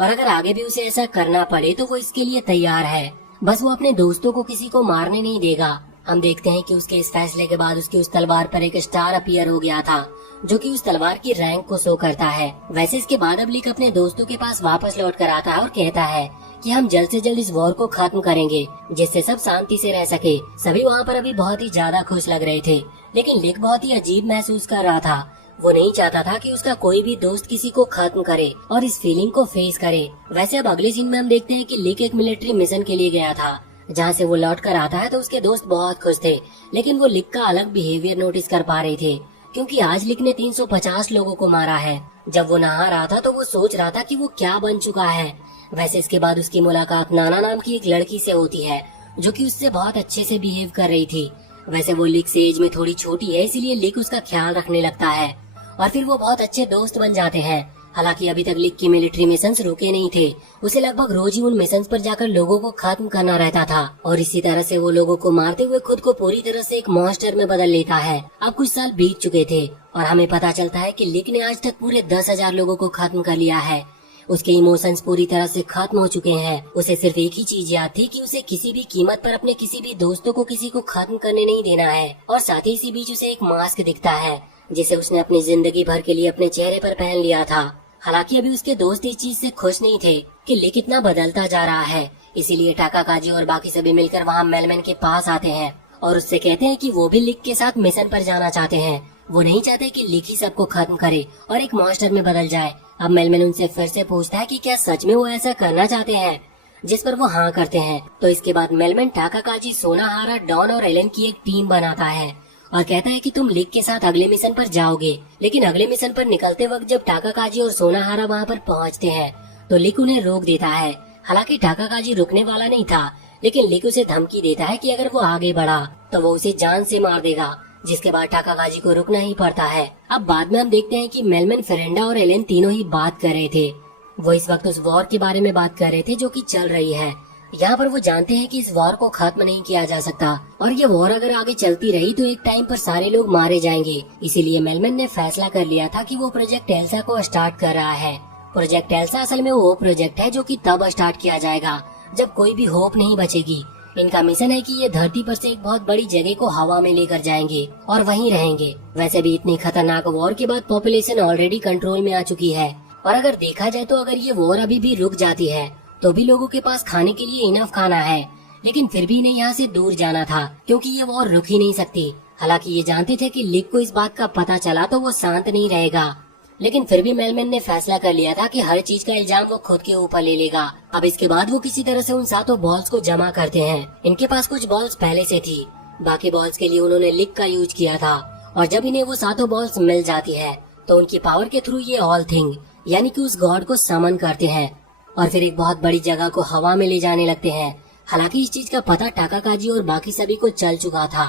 और अगर आगे भी उसे ऐसा करना पड़े तो वो इसके लिए तैयार है। बस वो अपने दोस्तों को किसी को मारने नहीं देगा। हम देखते हैं कि उसके इस फैसले के बाद उसकी उस तलवार पर एक स्टार अपीयर हो गया था, जो कि उस तलवार की रैंक को शो करता है। वैसे इसके बाद अब लिक अपने दोस्तों के पास वापस लौट कर आता है और कहता है कि हम जल्द से जल्द इस वॉर को खत्म करेंगे, जिससे सब शांति से रह सके। सभी वहाँ पर अभी बहुत ही ज्यादा खुश लग रहे थे, लेकिन लिक बहुत ही अजीब महसूस कर रहा था। वो नहीं चाहता था कि उसका कोई भी दोस्त किसी को खत्म करे और इस फीलिंग को फेस करे। वैसे अब अगले सीन में हम देखते हैं कि लिक एक मिलिट्री मिशन के लिए गया था, जहाँ से वो लौट कर आता है तो उसके दोस्त बहुत खुश थे, लेकिन वो लिक का अलग बिहेवियर नोटिस कर पा रहे थे, क्योंकि आज लिक ने 350 लोगों को मारा है। जब वो नहा रहा था तो वो सोच रहा था कि वो क्या बन चुका है। वैसे इसके बाद उसकी मुलाकात नाना नाम की एक लड़की से होती है, जो कि उससे बहुत अच्छे से बिहेव कर रही थी। वैसे वो लिक से एज में थोड़ी छोटी है, इसीलिए लिक उसका ख्याल रखने लगता है और फिर वो बहुत अच्छे दोस्त बन जाते हैं। हालांकि अभी तक लिक की मिलिट्री मिशंस रुके नहीं थे, उसे लगभग रोज ही उन मिशंस पर जाकर लोगों को खत्म करना रहता था और इसी तरह से वो लोगों को मारते हुए खुद को पूरी तरह से एक मॉन्स्टर में बदल लेता है। अब कुछ साल बीत चुके थे और हमें पता चलता है कि लिक ने आज तक पूरे 10,000 लोगों को खत्म कर लिया है। उसके इमोशंस पूरी तरह से खत्म हो चुके हैं। उसे सिर्फ एक ही चीज याद थी कि उसे किसी भी कीमत पर अपने किसी भी दोस्तों को किसी को खत्म करने नहीं देना है। और साथ ही इसी बीच उसे एक मास्क दिखता है, जिसे उसने अपनी जिंदगी भर के लिए अपने चेहरे पर पहन लिया था। हालांकि अभी उसके दोस्त इस चीज से खुश नहीं थे कि लिक इतना बदलता जा रहा है, इसीलिए टाकाकाजी और बाकी सभी मिलकर वहाँ मेलमैन के पास आते हैं और उससे कहते हैं कि वो भी लिक के साथ मिशन पर जाना चाहते हैं। वो नहीं चाहते कि लिक ही सबको खत्म करे और एक मॉन्स्टर में बदल जाए। अब मेलमैन उनसे फिर से पूछता है कि क्या सच में वो ऐसा करना चाहते हैं, जिस पर वो हाँ करते हैं। तो इसके बाद मेलमैन टाकाकाजी, सोनाहारा, डॉन और एलन की एक टीम बनाता है और कहता है कि तुम लिक के साथ अगले मिशन पर जाओगे। लेकिन अगले मिशन पर निकलते वक्त जब टाकाकाजी और सोनाहारा वहाँ पर पहुँचते हैं तो लिक उन्हें रोक देता है। हालांकि टाकाकाजी रुकने वाला नहीं था, लेकिन लिक उसे धमकी देता है कि अगर वो आगे बढ़ा तो वो उसे जान से मार देगा, जिसके बाद टाकाकाजी को रुकना ही पड़ता है। अब बाद में हम देखते हैं कि मेलमैन, फेरेंडा और एलेन तीनों ही बात कर रहे थे। वो इस वक्त उस वॉर के बारे में बात कर रहे थे जो कि चल रही है। यहाँ पर वो जानते हैं कि इस वॉर को खत्म नहीं किया जा सकता और ये वॉर अगर आगे चलती रही तो एक टाइम पर सारे लोग मारे जाएंगे। इसीलिए मेलमैन ने फैसला कर लिया था कि वो प्रोजेक्ट एल्सा को स्टार्ट कर रहा है। प्रोजेक्ट एल्सा असल में वो प्रोजेक्ट है जो कि तब स्टार्ट किया जाएगा जब कोई भी होप नहीं बचेगी। इनका मिशन है कि ये धरती पर से एक बहुत बड़ी जगह को हवा में लेकर जाएंगे और वहीं रहेंगे। वैसे भी इतनी खतरनाक वॉर के बाद पॉपुलेशन ऑलरेडी कंट्रोल में आ चुकी है और अगर देखा जाए तो अगर ये वॉर अभी भी रुक जाती है तो भी लोगों के पास खाने के लिए इनफ खाना है। लेकिन फिर भी इन्हें यहाँ से दूर जाना था क्योंकि ये वॉर रुक ही नहीं सकती। हालांकि ये जानते थे कि लिक को इस बात का पता चला तो वो शांत नहीं रहेगा, लेकिन फिर भी मेलमैन ने फैसला कर लिया था कि हर चीज का इल्जाम वो खुद के ऊपर ले लेगा। अब इसके बाद वो किसी तरह से उन 7 बॉल्स को जमा करते हैं। इनके पास कुछ बॉल्स पहले से थी, बाकी बॉल्स के लिए उन्होंने लिक का यूज किया था और जब इन्हें वो 7 बॉल्स मिल जाती है तो उनकी पावर के थ्रू ये ऑल थिंग यानी कि उस गॉड को समन करते हैं और फिर एक बहुत बड़ी जगह को हवा में ले जाने लगते हैं। हालांकि इस चीज का पता टाकाकाजी और बाकी सभी को चल चुका था,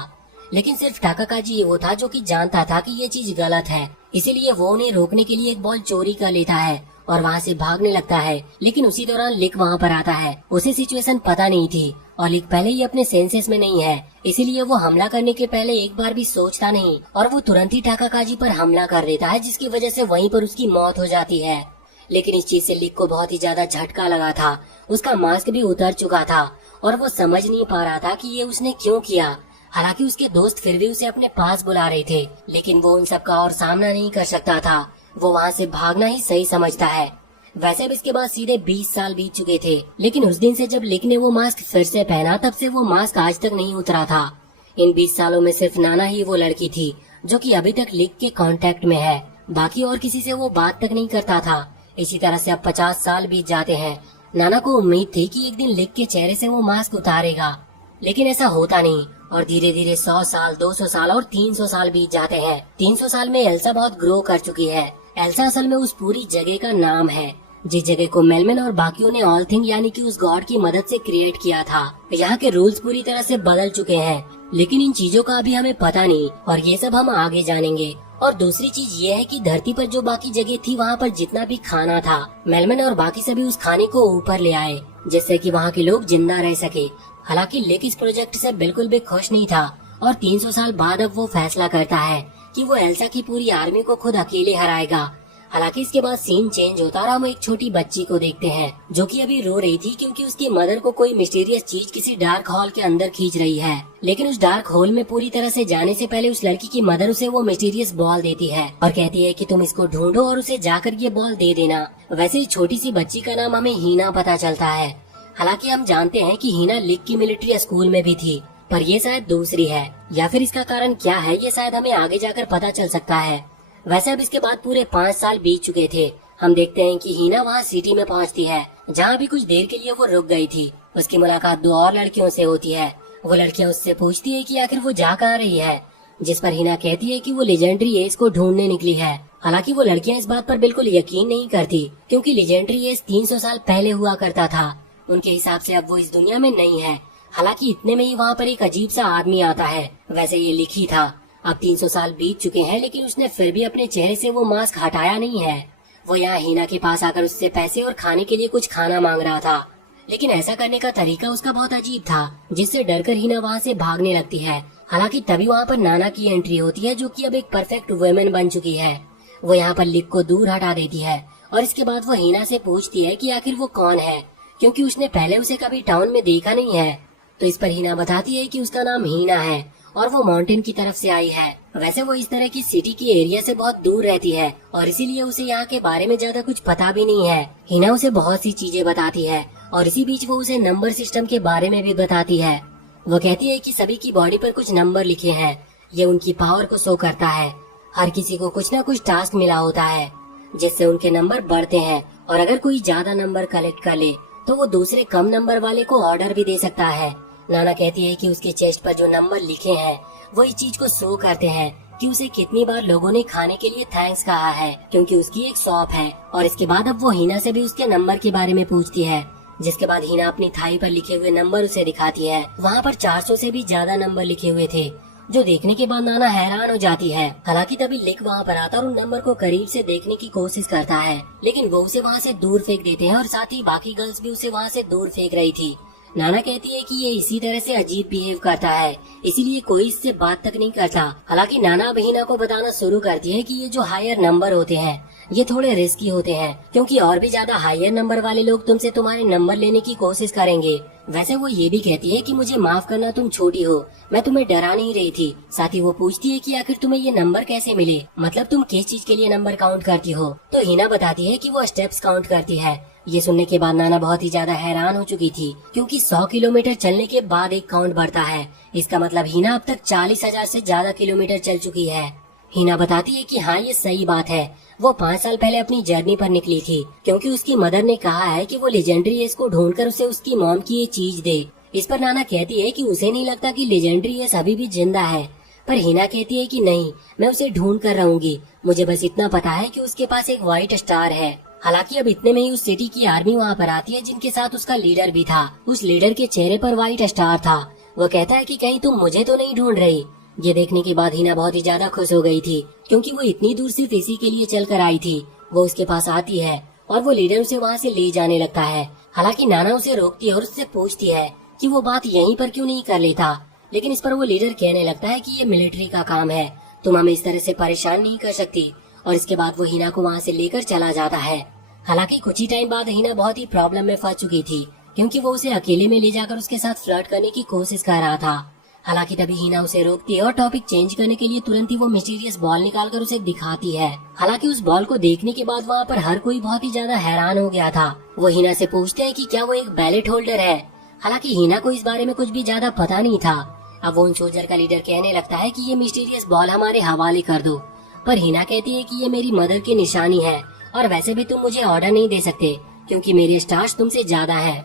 लेकिन सिर्फ टाकाकाजी वो था जो कि जानता था कि ये चीज गलत है। इसीलिए वो उन्हें रोकने के लिए एक बॉल चोरी कर लेता है और वहाँ से भागने लगता है। लेकिन उसी दौरान लिक वहाँ पर आता है। उसे सिचुएशन पता नहीं थी और लिक पहले ही अपने सेंसेस में नहीं है, इसीलिए वो हमला करने के पहले एक बार भी सोचता नहीं और वो तुरंत ही टाकाकाजी पर हमला कर देता है, जिसकी वजह से वहीं पर उसकी मौत हो जाती है। लेकिन इस चीज से लिक को बहुत ही ज्यादा झटका लगा था। उसका मास्क भी उतर चुका था और वो समझ नहीं पा रहा था कि ये उसने क्यों किया। हालांकि उसके दोस्त फिर भी उसे अपने पास बुला रहे थे, लेकिन वो उन सबका और सामना नहीं कर सकता था। वो वहाँ से भागना ही सही समझता है। वैसे भी इसके बाद सीधे 20 साल बीत चुके थे, लेकिन उस दिन से जब लिक ने वो मास्क फिर से पहना तब से वो मास्क आज तक नहीं उतरा था। इन 20 सालों में सिर्फ नाना ही वो लड़की थी जो कि अभी तक लिक के कांटेक्ट में है। बाकी और किसी से वो बात तक नहीं करता था। इसी तरह से अब 50 साल बीत जाते हैं। नाना को उम्मीद थी कि एक दिन लिक के चेहरे से वो मास्क उतारेगा, लेकिन ऐसा होता नहीं और धीरे धीरे 100 साल, 200 साल और 300 साल बीत जाते हैं। 300 साल में एल्सा बहुत ग्रो कर चुकी है। एल्सा असल में उस पूरी जगह का नाम है जिस जगह को मेलमैन और बाकियों ने ऑल थिंग यानी कि उस गॉड की मदद से क्रिएट किया था। यहाँ के रूल्स पूरी तरह से बदल चुके हैं, लेकिन इन चीजों का अभी हमें पता नहीं और ये सब हम आगे जानेंगे। और दूसरी चीज ये है कि धरती पर जो बाकी जगह थी वहाँ पर जितना भी खाना था, मेलमैन और बाकी सभी उस खाने को ऊपर ले आए जिससे कि वहाँ के लोग जिंदा रह सके। हालांकि लेक इस प्रोजेक्ट से बिल्कुल भी खुश नहीं था और 300 साल बाद अब वो फैसला करता है कि वो एल्सा की पूरी आर्मी को खुद अकेले हराएगा। हालांकि इसके बाद सीन चेंज होता और हम एक छोटी बच्ची को देखते हैं जो कि अभी रो रही थी क्योंकि उसकी मदर को कोई मिस्टीरियस चीज किसी डार्क हॉल के अंदर खींच रही है। लेकिन उस डार्क हॉल में पूरी तरह से जाने से पहले उस लड़की की मदर उसे वो मिस्टीरियस बॉल देती है और कहती है कि तुम इसको ढूंढो और उसे जाकर ये बॉल दे देना। वैसे इस छोटी सी बच्ची का नाम हमें हीना पता चलता है। हालांकि हम जानते हैं कि हीना लिक की मिलिट्री स्कूल में भी थी, पर ये शायद दूसरी है या फिर इसका कारण क्या है ये शायद हमें आगे जाकर पता चल सकता है। वैसे अब इसके बाद पूरे 5 साल बीत चुके थे। हम देखते हैं कि हीना वहाँ सिटी में पहुँचती है जहाँ भी कुछ देर के लिए वो रुक गई थी। उसकी मुलाकात 2 और लड़कियों से होती है। वो लड़कियाँ उससे पूछती है कि आखिर वो जा कहाँ रही है, जिस पर हीना कहती है कि वो लेजेंडरी एज को ढूंढने निकली है। हालांकि वो लड़कियाँ इस बात पर बिल्कुल यकीन नहीं करती क्योंकि लेजेंडरी एज 300 साल पहले हुआ करता था। उनके हिसाब से अब वो इस दुनिया में नहीं है। हालांकि इतने में ही वहाँ पर एक अजीब सा आदमी आता है। वैसे ये लिखी था। अब 300 साल बीत चुके हैं लेकिन उसने फिर भी अपने चेहरे से वो मास्क हटाया नहीं है। वो यहाँ हीना के पास आकर उससे पैसे और खाने के लिए कुछ खाना मांग रहा था, लेकिन ऐसा करने का तरीका उसका बहुत अजीब था जिससे डरकर हीना वहाँ से भागने लगती है। हालांकि तभी वहाँ पर नाना की एंट्री होती है जो कि अब एक परफेक्ट वुमेन बन चुकी है। वो यहाँ पर लिक को दूर हटा देती है और इसके बाद वो हीना से पूछती है कि आखिर वो कौन है क्योंकि उसने पहले उसे कभी टाउन में देखा नहीं है। तो इस पर हीना बताती है कि उसका नाम हीना है और वो माउंटेन की तरफ से आई है। वैसे वो इस तरह की सिटी की एरिया से बहुत दूर रहती है और इसीलिए उसे यहाँ के बारे में ज्यादा कुछ पता भी नहीं है। हीना उसे बहुत सी चीजें बताती है और इसी बीच वो उसे नंबर सिस्टम के बारे में भी बताती है। वो कहती है कि सभी की बॉडी पर कुछ नंबर लिखे हैं, ये उनकी पावर को शो करता है। हर किसी को कुछ न कुछ टास्क मिला होता है जिससे उनके नंबर बढ़ते हैं और अगर कोई ज्यादा नंबर कलेक्ट कर ले तो वो दूसरे कम नंबर वाले को ऑर्डर भी दे सकता है। नाना कहती है कि उसके चेस्ट पर जो नंबर लिखे हैं वो इस चीज को शो करते हैं कि उसे कितनी बार लोगों ने खाने के लिए थैंक्स कहा है क्योंकि उसकी एक शॉप है। और इसके बाद अब वो हीना से भी उसके नंबर के बारे में पूछती है, जिसके बाद हीना अपनी थाई पर लिखे हुए नंबर उसे दिखाती है। वहाँ पर 400 से भी ज्यादा नंबर लिखे हुए थे जो देखने के बाद नाना हैरान हो जाती है। हालांकि तभी लिक वहाँ पर आता और उन नंबर को करीब से देखने की कोशिश करता है, लेकिन वो उसे वहाँ से दूर फेंक देते हैं और साथ ही बाकी गर्ल्स भी उसे वहाँ से दूर फेंक रही थी। नाना कहती है कि ये इसी तरह से अजीब बिहेव करता है, इसीलिए कोई इससे बात तक नहीं करता। हालांकि नाना अब हीना को बताना शुरू करती है कि ये जो हायर नंबर होते हैं ये थोड़े रिस्की होते हैं क्योंकि और भी ज्यादा हायर नंबर वाले लोग तुमसे तुम्हारे नंबर लेने की कोशिश करेंगे। वैसे वो ये भी कहती है कि मुझे माफ करना, तुम छोटी हो, मैं तुम्हें डरा नहीं रही थी। साथ ही वो पूछती है कि आखिर तुम्हें ये नंबर कैसे मिले, मतलब तुम किस चीज के लिए नंबर काउंट करती हो। तो हीना बताती है कि वो स्टेप्स काउंट करती है। ये सुनने के बाद नाना बहुत ही ज्यादा हैरान हो चुकी थी क्योंकि 100 किलोमीटर चलने के बाद एक काउंट बढ़ता है। इसका मतलब हीना अब तक 40,000 से ज्यादा किलोमीटर चल चुकी है। हीना बताती है कि हाँ ये सही बात है, वो 5 साल पहले अपनी जर्नी पर निकली थी क्योंकि उसकी मदर ने कहा है कि वो लेजेंडरी एस को ढूंढकर उसे उसकी मॉम की ये चीज दे। इस पर नाना कहती है कि उसे नहीं लगता कि लेजेंडरी एस अभी भी जिंदा है, पर हीना कहती है कि नहीं, मैं उसे ढूंढ कर रहूंगी, मुझे बस इतना पता है कि उसके पास एक व्हाइट स्टार है। हालांकि अब इतने में ही उस सिटी की आर्मी वहाँ पर आती है जिनके साथ उसका लीडर भी था। उस लीडर के चेहरे पर व्हाइट स्टार था। वो कहता है कि कहीं तुम मुझे तो नहीं ढूंढ रही। ये देखने के बाद हीना बहुत ही ज्यादा खुश हो गई थी क्योंकि वो इतनी दूर सिर्फ इसी के लिए चल कर आई थी। वो उसके पास आती है और वो लीडर उसे वहाँ से ले जाने लगता है। हालांकि नाना उसे रोकती है और उससे पूछती है कि वो बात यहीं पर क्यों नहीं कर लेता, लेकिन इस पर वो लीडर कहने लगता है कि ये मिलिट्री का काम है, तुम हमें इस तरह से परेशान नहीं कर सकती। और इसके बाद वो हीना को वहाँ से लेकर चला जाता है। हालांकि कुछ ही टाइम बाद हीना बहुत ही प्रॉब्लम में फंस चुकी थी क्योंकि वो उसे अकेले में ले जाकर उसके साथ फ्लर्ट करने की कोशिश कर रहा था। हालांकि तभी हीना उसे रोकती है और टॉपिक चेंज करने के लिए तुरंत ही वो मिस्टीरियस बॉल निकालकर उसे दिखाती है। हालांकि उस बॉल को देखने के बाद वहाँ पर हर कोई बहुत ही ज्यादा हैरान हो गया था। वो हीना से पूछते हैं कि क्या वो एक बैलेट होल्डर है। हालांकि हीना को इस बारे में कुछ भी ज्यादा पता नहीं था। अब वो उन सोल्जर का लीडर कहने लगता है कि ये मिस्टीरियस बॉल हमारे हवाले कर दो, पर हीना कहती है कि ये मेरी मदर की निशानी है और वैसे भी तुम मुझे ऑर्डर नहीं दे सकते क्योंकि मेरे स्टार्स तुमसे ज्यादा है।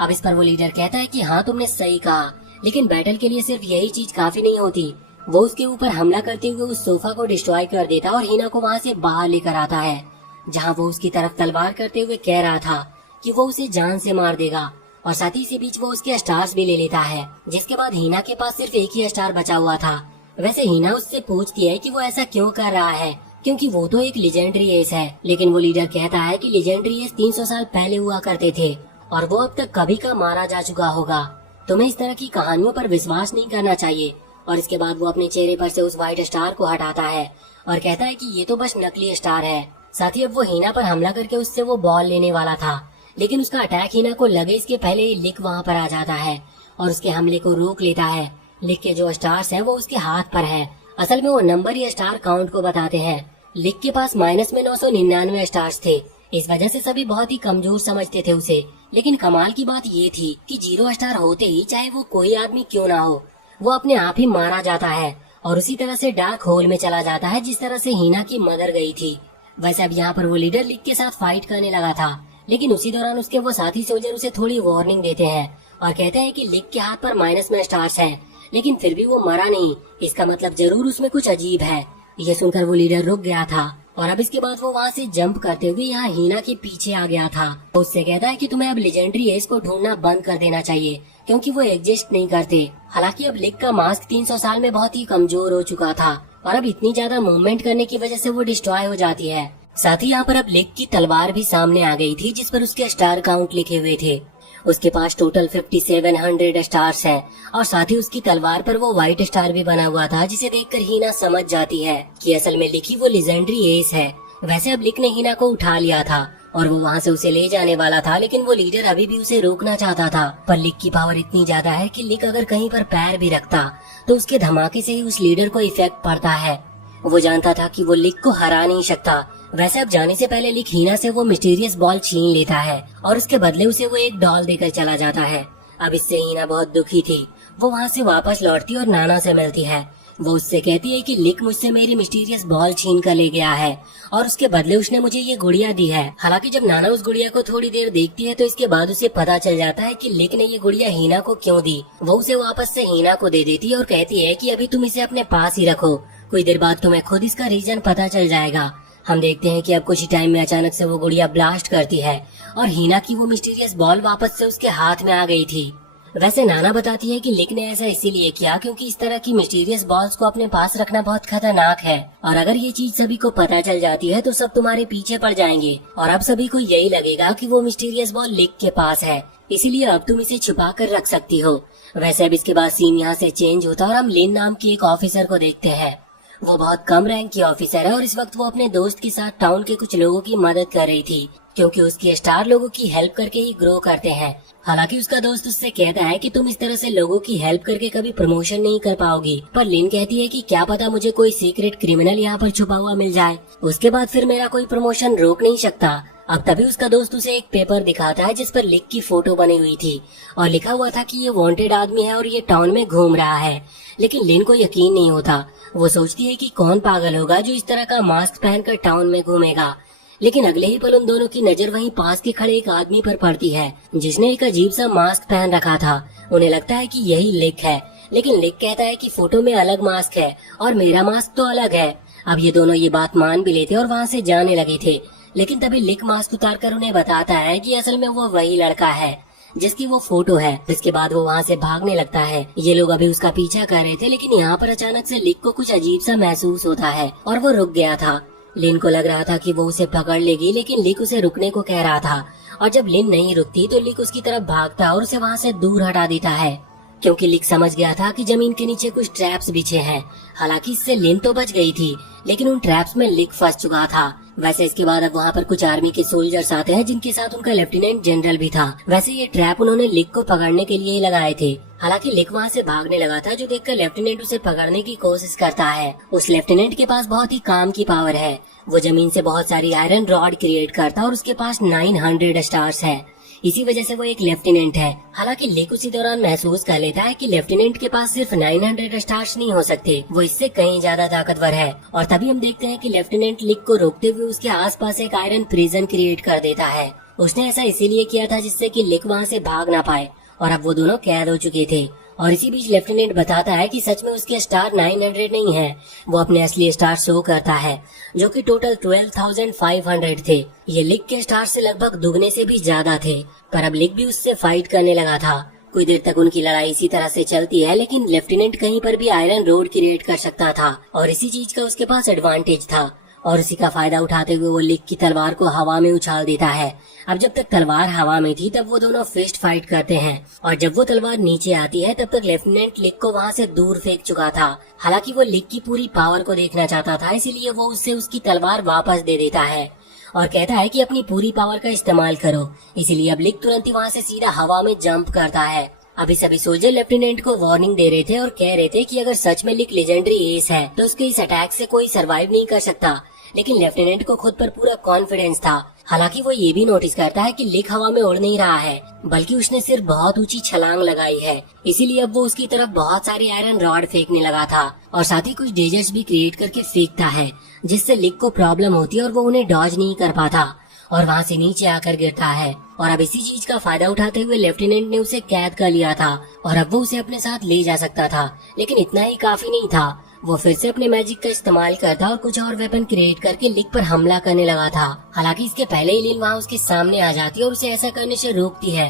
अब इस पर वो लीडर कहता है कि हाँ तुमने सही कहा, लेकिन बैटल के लिए सिर्फ यही चीज काफी नहीं होती। वो उसके ऊपर हमला करते हुए उस सोफा को डिस्ट्रॉय कर देता और हिना को वहाँ से बाहर लेकर आता है, जहाँ वो उसकी तरफ तलवार करते हुए कह रहा था कि वो उसे जान से मार देगा। और साथ ही इसी बीच वो उसके स्टार्स भी ले लेता है, जिसके बाद हिना के पास सिर्फ एक ही स्टार बचा हुआ था। वैसे हिना उससे पूछती है कि वो ऐसा क्यों कर रहा है, क्योंकि वो तो एक लेजेंडरी एस है। लेकिन वो लीडर कहता है कि लेजेंडरी एस 300 साल पहले हुआ करते थे और वो अब तक कभी का मारा जा चुका होगा। तुम्हें इस तरह की कहानियों पर विश्वास नहीं करना चाहिए। और इसके बाद वो अपने चेहरे पर से उस व्हाइट स्टार को हटाता है और कहता है कि ये तो बस नकली स्टार है। साथ ही अब वो हिना पर हमला करके उससे वो बॉल लेने वाला था, लेकिन उसका अटैक हिना को लगे इसके पहले ही लिक वहाँ पर आ जाता है और उसके हमले को रोक लेता है। लिक के जो स्टार्स हैं वो उसके हाथ पर है। असल में वो नंबर ही स्टार काउंट को बताते हैं। लिक के पास माइनस में 999 स्टार्स थे। इस वजह से सभी बहुत ही कमजोर समझते थे उसे। लेकिन कमाल की बात ये थी कि 0 स्टार होते ही चाहे वो कोई आदमी क्यों ना हो, वो अपने आप ही मारा जाता है और उसी तरह से डार्क होल में चला जाता है जिस तरह से हिना की मदर गई थी। वैसे अब यहाँ पर वो लीडर लिक के साथ फाइट करने लगा था, लेकिन उसी दौरान उसके वो साथी सोल्जर उसे थोड़ी वार्निंग देते हैं और कहते हैं कि लिक के हाथ पर माइनस में स्टार्स हैं, लेकिन फिर भी वो मरा नहीं। इसका मतलब जरूर उसमें कुछ अजीब है। ये सुनकर वो लीडर रुक गया था और अब इसके बाद वो वहाँ से जंप करते हुए यहाँ हिना के पीछे आ गया था। तो उससे कहता है कि तुम्हें अब लेजेंडरी एस को ढूंढना बंद कर देना चाहिए क्योंकि वो एग्जिस्ट नहीं करते। हालांकि अब लिक का मास्क 300 साल में बहुत ही कमजोर हो चुका था और अब इतनी ज्यादा मूवमेंट करने की वजह से वो डिस्ट्रॉय हो जाती है। साथ ही यहाँ पर अब लिक की तलवार भी सामने आ गई थी जिस पर उसके स्टार काउंट लिखे हुए थे। उसके पास टोटल 5700 स्टार्स हैं और साथ ही उसकी तलवार पर वो व्हाइट स्टार भी बना हुआ था, जिसे देखकर हिना समझ जाती है कि असल में लिक ही वो लेजेंडरी एस है। वैसे अब लिक ने हिना को उठा लिया था और वो वहाँ से उसे ले जाने वाला था, लेकिन वो लीडर अभी भी उसे रोकना चाहता था। पर लिक की पावर इतनी ज्यादा है कि लिक अगर कहीं पर पैर भी रखता तो उसके धमाके से ही उस लीडर को इफेक्ट पड़ता है। वो जानता था कि वो लिक को हरा नहीं सकता। वैसे अब जाने से पहले लिक हिना से वो मिस्टीरियस बॉल छीन लेता है और उसके बदले उसे वो एक डॉल देकर चला जाता है। अब इससे हिना बहुत दुखी थी। वो वहाँ से वापस लौटती और नाना से मिलती है। वो उससे कहती है कि लिक मुझसे मेरी मिस्टीरियस बॉल छीन कर ले गया है और उसके बदले उसने मुझे ये गुड़िया दी है। हालांकि जब नाना उस गुड़िया को थोड़ी देर देखती है तो इसके बाद उसे पता चल जाता है कि लिक ने ये गुड़िया हिना को क्यों दी। वो उसे वापस से हिना को दे देती है और कहती है कि अभी तुम इसे अपने पास ही रखो, कुछ देर बाद तुम्हें खुद इसका रीजन पता चल जाएगा। हम देखते हैं कि अब कुछ ही टाइम में अचानक से वो गुड़िया ब्लास्ट करती है और हिना की वो मिस्टीरियस बॉल वापस से उसके हाथ में आ गई थी। वैसे नाना बताती है कि लिक ने ऐसा इसीलिए किया क्योंकि इस तरह की मिस्टीरियस बॉल्स को अपने पास रखना बहुत खतरनाक है और अगर ये चीज सभी को पता चल जाती है तो सब तुम्हारे पीछे पड़ जाएंगे और अब सभी को यही लगेगा कि वो मिस्टीरियस बॉल लिक के पास है, इसीलिए अब तुम इसे छुपा कर रख सकती हो। वैसे अब इसके बाद सीन यहाँ से चेंज होता और हम लिन नाम की एक ऑफिसर को देखते हैं। वो बहुत कम रैंक की ऑफिसर है और इस वक्त वो अपने दोस्त के साथ टाउन के कुछ लोगों की मदद कर रही थी क्योंकि उसके स्टार लोगों की हेल्प करके ही ग्रो करते हैं। हालांकि उसका दोस्त उससे कहता है कि तुम इस तरह से लोगों की हेल्प करके कभी प्रमोशन नहीं कर पाओगी, पर लिन कहती है कि क्या पता मुझे कोई सीक्रेट क्रिमिनल यहाँ पर छुपा हुआ मिल जाए, उसके बाद फिर मेरा कोई प्रमोशन रोक नहीं सकता। अब तभी उसका दोस्त उसे एक पेपर दिखाता है जिस पर लिक की फोटो बनी हुई थी और लिखा हुआ था कि ये वांटेड आदमी है और ये टाउन में घूम रहा है। लेकिन लिन को यकीन नहीं होता। वो सोचती है कि कौन पागल होगा जो इस तरह का मास्क पहनकर टाउन में घूमेगा। लेकिन अगले ही पल उन दोनों की नजर वहीं पास के खड़े एक आदमी पर पड़ती है जिसने एक अजीब सा मास्क पहन रखा था। उन्हें लगता है कि यही लिक है, लेकिन लिक कहता है कि फोटो में अलग मास्क है और मेरा मास्क तो अलग है। अब ये दोनों ये बात मान भी लेते और वहाँ से जाने लगे थे, लेकिन तभी लिक मास्क उतार कर उन्हें बताता है कि असल में वो वही लड़का है जिसकी वो फोटो है। इसके बाद वो वहाँ से भागने लगता है। ये लोग अभी उसका पीछा कर रहे थे, लेकिन यहाँ पर अचानक से लिक को कुछ अजीब सा महसूस होता है और वो रुक गया था। लिन को लग रहा था कि वो उसे पकड़ लेगी, लेकिन लिक उसे रुकने को कह रहा था और जब लिन नहीं रुकती तो लिक उसकी तरफ भागता और उसे वहाँ से दूर हटा देता है क्योंकि लिक समझ गया था कि जमीन के नीचे कुछ ट्रैप्स बिछे हैं। हालांकि इससे लिन तो बच गई थी, लेकिन उन ट्रैप्स में लिक फंस चुका था। वैसे इसके बाद अब वहाँ पर कुछ आर्मी के सोल्जर्स आते हैं जिनके साथ उनका लेफ्टिनेंट जनरल भी था। वैसे ये ट्रैप उन्होंने लिक को पकड़ने के लिए ही लगाए थे। हालांकि लिक वहाँ से भागने लगा था, जो देखकर लेफ्टिनेंट उसे पकड़ने की कोशिश करता है। उस लेफ्टिनेंट के पास बहुत ही काम की पावर है। वो जमीन से बहुत सारी आयरन रॉड क्रिएट करता और उसके पास 900 स्टार्स है। इसी वजह से वो एक लेफ्टिनेंट है। हालांकि लिक उसी दौरान महसूस कर लेता है कि लेफ्टिनेंट के पास सिर्फ 900 स्टार्स नहीं हो सकते, वो इससे कहीं ज्यादा ताकतवर है। और तभी हम देखते हैं कि लेफ्टिनेंट लिक को रोकते हुए उसके आसपास एक आयरन प्रिजन क्रिएट कर देता है। उसने ऐसा इसीलिए किया था जिससे कि लिक वहाँ से भाग ना पाए, और अब वो दोनों कैद हो चुके थे। और इसी बीच लेफ्टिनेंट बताता है कि सच में उसके स्टार 900 नहीं है, वो अपने असली स्टार शो करता है जो कि टोटल 12,500 थे। ये लिक के स्टार से लगभग दुगने से भी ज्यादा थे। पर अब लिक भी उससे फाइट करने लगा था। कुछ देर तक उनकी लड़ाई इसी तरह से चलती है, लेकिन लेफ्टिनेंट कहीं पर भी आयरन रोड क्रिएट कर सकता था और इसी चीज का उसके पास एडवांटेज था। और इसी का फायदा उठाते हुए वो लिक की तलवार को हवा में उछाल देता है। अब जब तक तलवार हवा में थी तब वो दोनों फिस्ट फाइट करते हैं, और जब वो तलवार नीचे आती है तब तक लेफ्टिनेंट लिक को वहाँ से दूर फेंक चुका था। हालांकि वो लिक की पूरी पावर को देखना चाहता था, इसीलिए वो उससे उसकी तलवार वापस दे देता है और कहता है कि अपनी पूरी पावर का इस्तेमाल करो। इसीलिए अब लिक तुरंत ही वहाँ से सीधा हवा में जंप करता है। अभी सभी सोल्जर लेफ्टिनेंट को वार्निंग दे रहे थे और कह रहे थे कि अगर सच में लिक लेजेंडरी एस है तो उसके इस अटैक से कोई सरवाइव नहीं कर सकता। लेकिन लेफ्टिनेंट को खुद पर पूरा कॉन्फिडेंस था। हालांकि वो ये भी नोटिस करता है कि लिक हवा में उड़ नहीं रहा है, बल्कि उसने सिर्फ बहुत ऊंची छलांग लगाई है। इसीलिए अब वो उसकी तरफ बहुत सारी आयरन रॉड फेंकने लगा था और साथ ही कुछ डेजर्ट्स भी क्रिएट करके फेंकता है, जिससे लिक को प्रॉब्लम होती है और वो उन्हें डॉज नहीं कर पाता और वहाँ से नीचे आकर गिरता है। और अब इसी चीज का फायदा उठाते हुए लेफ्टिनेंट ने उसे कैद कर लिया था और अब वो उसे अपने साथ ले जा सकता था। लेकिन इतना ही काफी नहीं था, वो फिर से अपने मैजिक का इस्तेमाल करता और कुछ और वेपन क्रिएट करके लिक पर हमला करने लगा था। हालांकि इसके पहले ही लिन वहाँ उसके सामने आ जाती है और उसे ऐसा करने से रोकती है।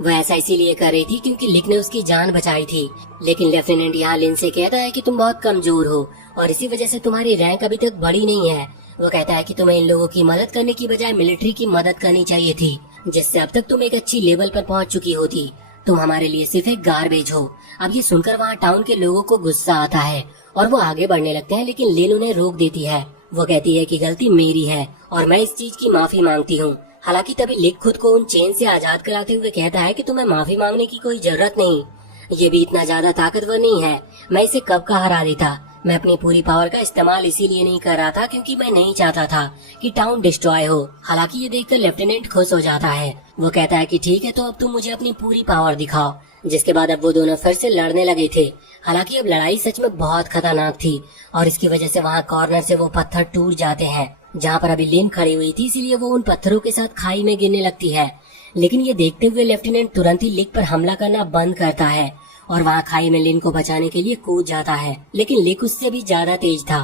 वो ऐसा इसीलिए कर रही थी क्योंकि लिक ने उसकी जान बचाई थी। लेकिन लेफ्टिनेंट यहाँ लिन से कहता है कि तुम बहुत कमजोर हो और इसी वजह से तुम्हारी रैंक अभी तक बढ़ी नहीं है। वो कहता है कि तुम्हें इन लोगों की मदद करने की बजाय मिलिट्री की मदद करनी चाहिए थी, जिससे अब तक तुम एक अच्छी लेवल पर पहुंच चुकी होती। तुम हमारे लिए सिर्फ एक गार्बेज हो। अब ये सुनकर वहाँ टाउन के लोगों को गुस्सा आता है और वो आगे बढ़ने लगते हैं, लेकिन लिन उन्हें रोक देती है। वो कहती है कि गलती मेरी है और मैं इस चीज की माफी मांगती हूँ। हालांकि तभी लिक खुद को उन चेन से आजाद कराते हुए कहता है कि तुम्हें माफी मांगने की कोई जरूरत नहीं, ये भी इतना ज्यादा ताकतवर नहीं है, मैं इसे कब का हरा देता। मैं अपनी पूरी पावर का इस्तेमाल इसीलिए नहीं कर रहा था क्योंकि मैं नहीं चाहता था कि टाउन डिस्ट्रॉय हो। हालांकि ये देखकर लेफ्टिनेंट खुश हो जाता है। वो कहता है कि ठीक है, तो अब तुम मुझे अपनी पूरी पावर दिखाओ। जिसके बाद अब वो दोनों फिर से लड़ने लगे थे। हालांकि अब लड़ाई सच में बहुत खतरनाक थी और इसकी वजह से वहाँ कॉर्नर से वो पत्थर टूट जाते हैं जहाँ पर अभी लिन खड़ी हुई थी, इसीलिए वो उन पत्थरों के साथ खाई में गिरने लगती है। लेकिन ये देखते हुए लेफ्टिनेंट तुरंत ही लिक पर हमला करना बंद करता है और वहाँ खाई में लिन को बचाने के लिए कूद जाता है। लेकिन लिक उससे भी ज्यादा तेज था।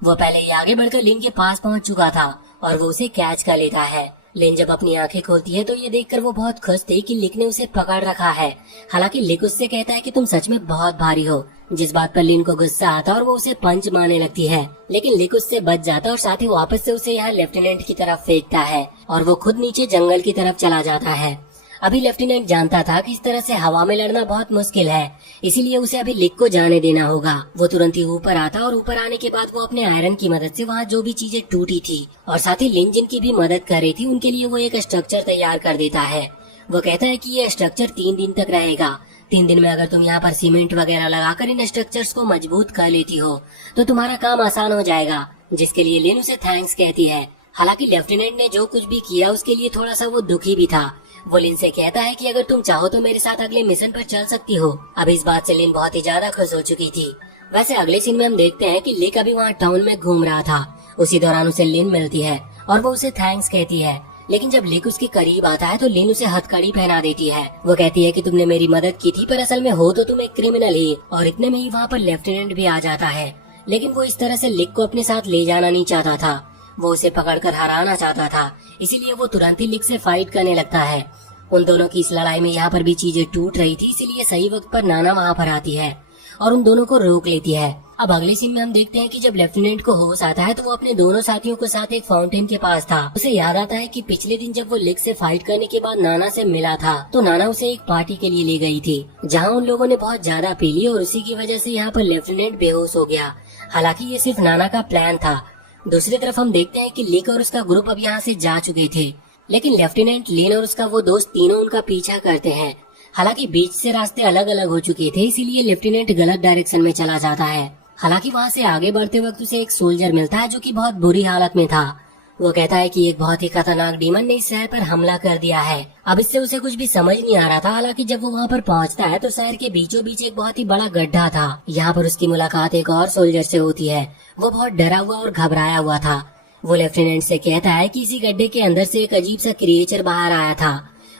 वो पहले ही आगे बढ़कर लिन के पास पहुँच चुका था और वो उसे कैच कर लेता है। लिन जब अपनी आंखें खोलती है तो ये देखकर वो बहुत खुश थी कि लिक ने उसे पकड़ रखा है। हालांकि लिक उससे कहता है कि तुम सच में बहुत भारी हो, जिस बात पर लिन को गुस्सा आता और वो उसे पंच मारने लगती है। लेकिन लिक उससे बच जाता और साथ ही वापस से उसे यहाँ लेफ्टिनेंट की तरफ फेंकता है और वो खुद नीचे जंगल की तरफ चला जाता है। अभी लेफ्टिनेंट जानता था कि इस तरह से हवा में लड़ना बहुत मुश्किल है, इसीलिए उसे अभी लिक को जाने देना होगा। वो तुरंत ही ऊपर आता और ऊपर आने के बाद वो अपने आयरन की मदद से वहाँ जो भी चीजें टूटी थी और साथ ही लिन जिनकी भी मदद कर रही थी उनके लिए वो एक स्ट्रक्चर तैयार कर देता है। वो कहता है कि ये स्ट्रक्चर 3 दिन तक रहेगा। 3 दिन में अगर तुम यहाँ पर सीमेंट वगैरह लगाकर इन स्ट्रक्चर्स को मजबूत कर लेती हो तो तुम्हारा काम आसान हो जाएगा, जिसके लिए लिन उसे थैंक्स कहती है। हालांकि लेफ्टिनेंट ने जो कुछ भी किया उसके लिए थोड़ा सा वो दुखी भी था। वो लिन से कहता है कि अगर तुम चाहो तो मेरे साथ अगले मिशन पर चल सकती हो। अब इस बात से लिन बहुत ही ज्यादा खुश हो चुकी थी। वैसे अगले सीन में हम देखते हैं कि लिक अभी वहाँ टाउन में घूम रहा था। उसी दौरान उसे लिन मिलती है और वो उसे थैंक्स कहती है। लेकिन जब लिक उसके करीब आता है तो लिन उसे हथकड़ी पहना देती है। वो कहती है कि तुमने मेरी मदद की थी, पर असल में हो तो तुम एक क्रिमिनल ही। और इतने में ही वहाँ पर लेफ्टिनेंट भी आ जाता है। लेकिन वो इस तरह से लिक को अपने साथ ले जाना नहीं चाहता था, वो उसे पकड़कर हराना चाहता था। इसीलिए वो तुरंत ही लिक से फाइट करने लगता है। उन दोनों की इस लड़ाई में यहाँ पर भी चीजें टूट रही थी, इसीलिए सही वक्त पर नाना वहाँ पर आती है और उन दोनों को रोक लेती है। अब अगले सीन में हम देखते हैं कि जब लेफ्टिनेंट को होश आता है तो वो अपने दोनों साथियों के साथ एक फाउंटेन के पास था। उसे याद आता है कि पिछले दिन जब वो लिक से फाइट करने के बाद नाना से मिला था तो नाना उसे एक पार्टी के लिए ले गई थी, जहाँ उन लोगों ने बहुत ज्यादा पी ली और उसी की वजह से यहाँ पर लेफ्टिनेंट बेहोश हो गया। हालांकि ये सिर्फ नाना का प्लान था। दूसरी तरफ हम देखते हैं कि लिक और उसका ग्रुप अब यहाँ से जा चुके थे, लेकिन लेफ्टिनेंट लिन और उसका वो दोस्त तीनों उनका पीछा करते हैं। हालांकि बीच से रास्ते अलग अलग हो चुके थे, इसीलिए लेफ्टिनेंट गलत डायरेक्शन में चला जाता है। हालांकि वहाँ से आगे बढ़ते वक्त उसे एक सोल्जर मिलता है जो कि बहुत बुरी हालत में था। वो कहता है कि एक बहुत ही खतरनाक डीमन ने इस शहर पर हमला कर दिया है। अब इससे उसे कुछ भी समझ नहीं आ रहा था। हालांकि जब वो वहाँ पर पहुँचता है तो शहर के बीचों बीच एक बहुत ही बड़ा गड्ढा था। यहाँ पर उसकी मुलाकात एक और सोल्जर से होती है। वो बहुत डरा हुआ और घबराया हुआ था। वो लेफ्टिनेंट से कहता है कि इसी गड्ढे के अंदर से एक अजीब सा क्रिएचर बाहर आया था।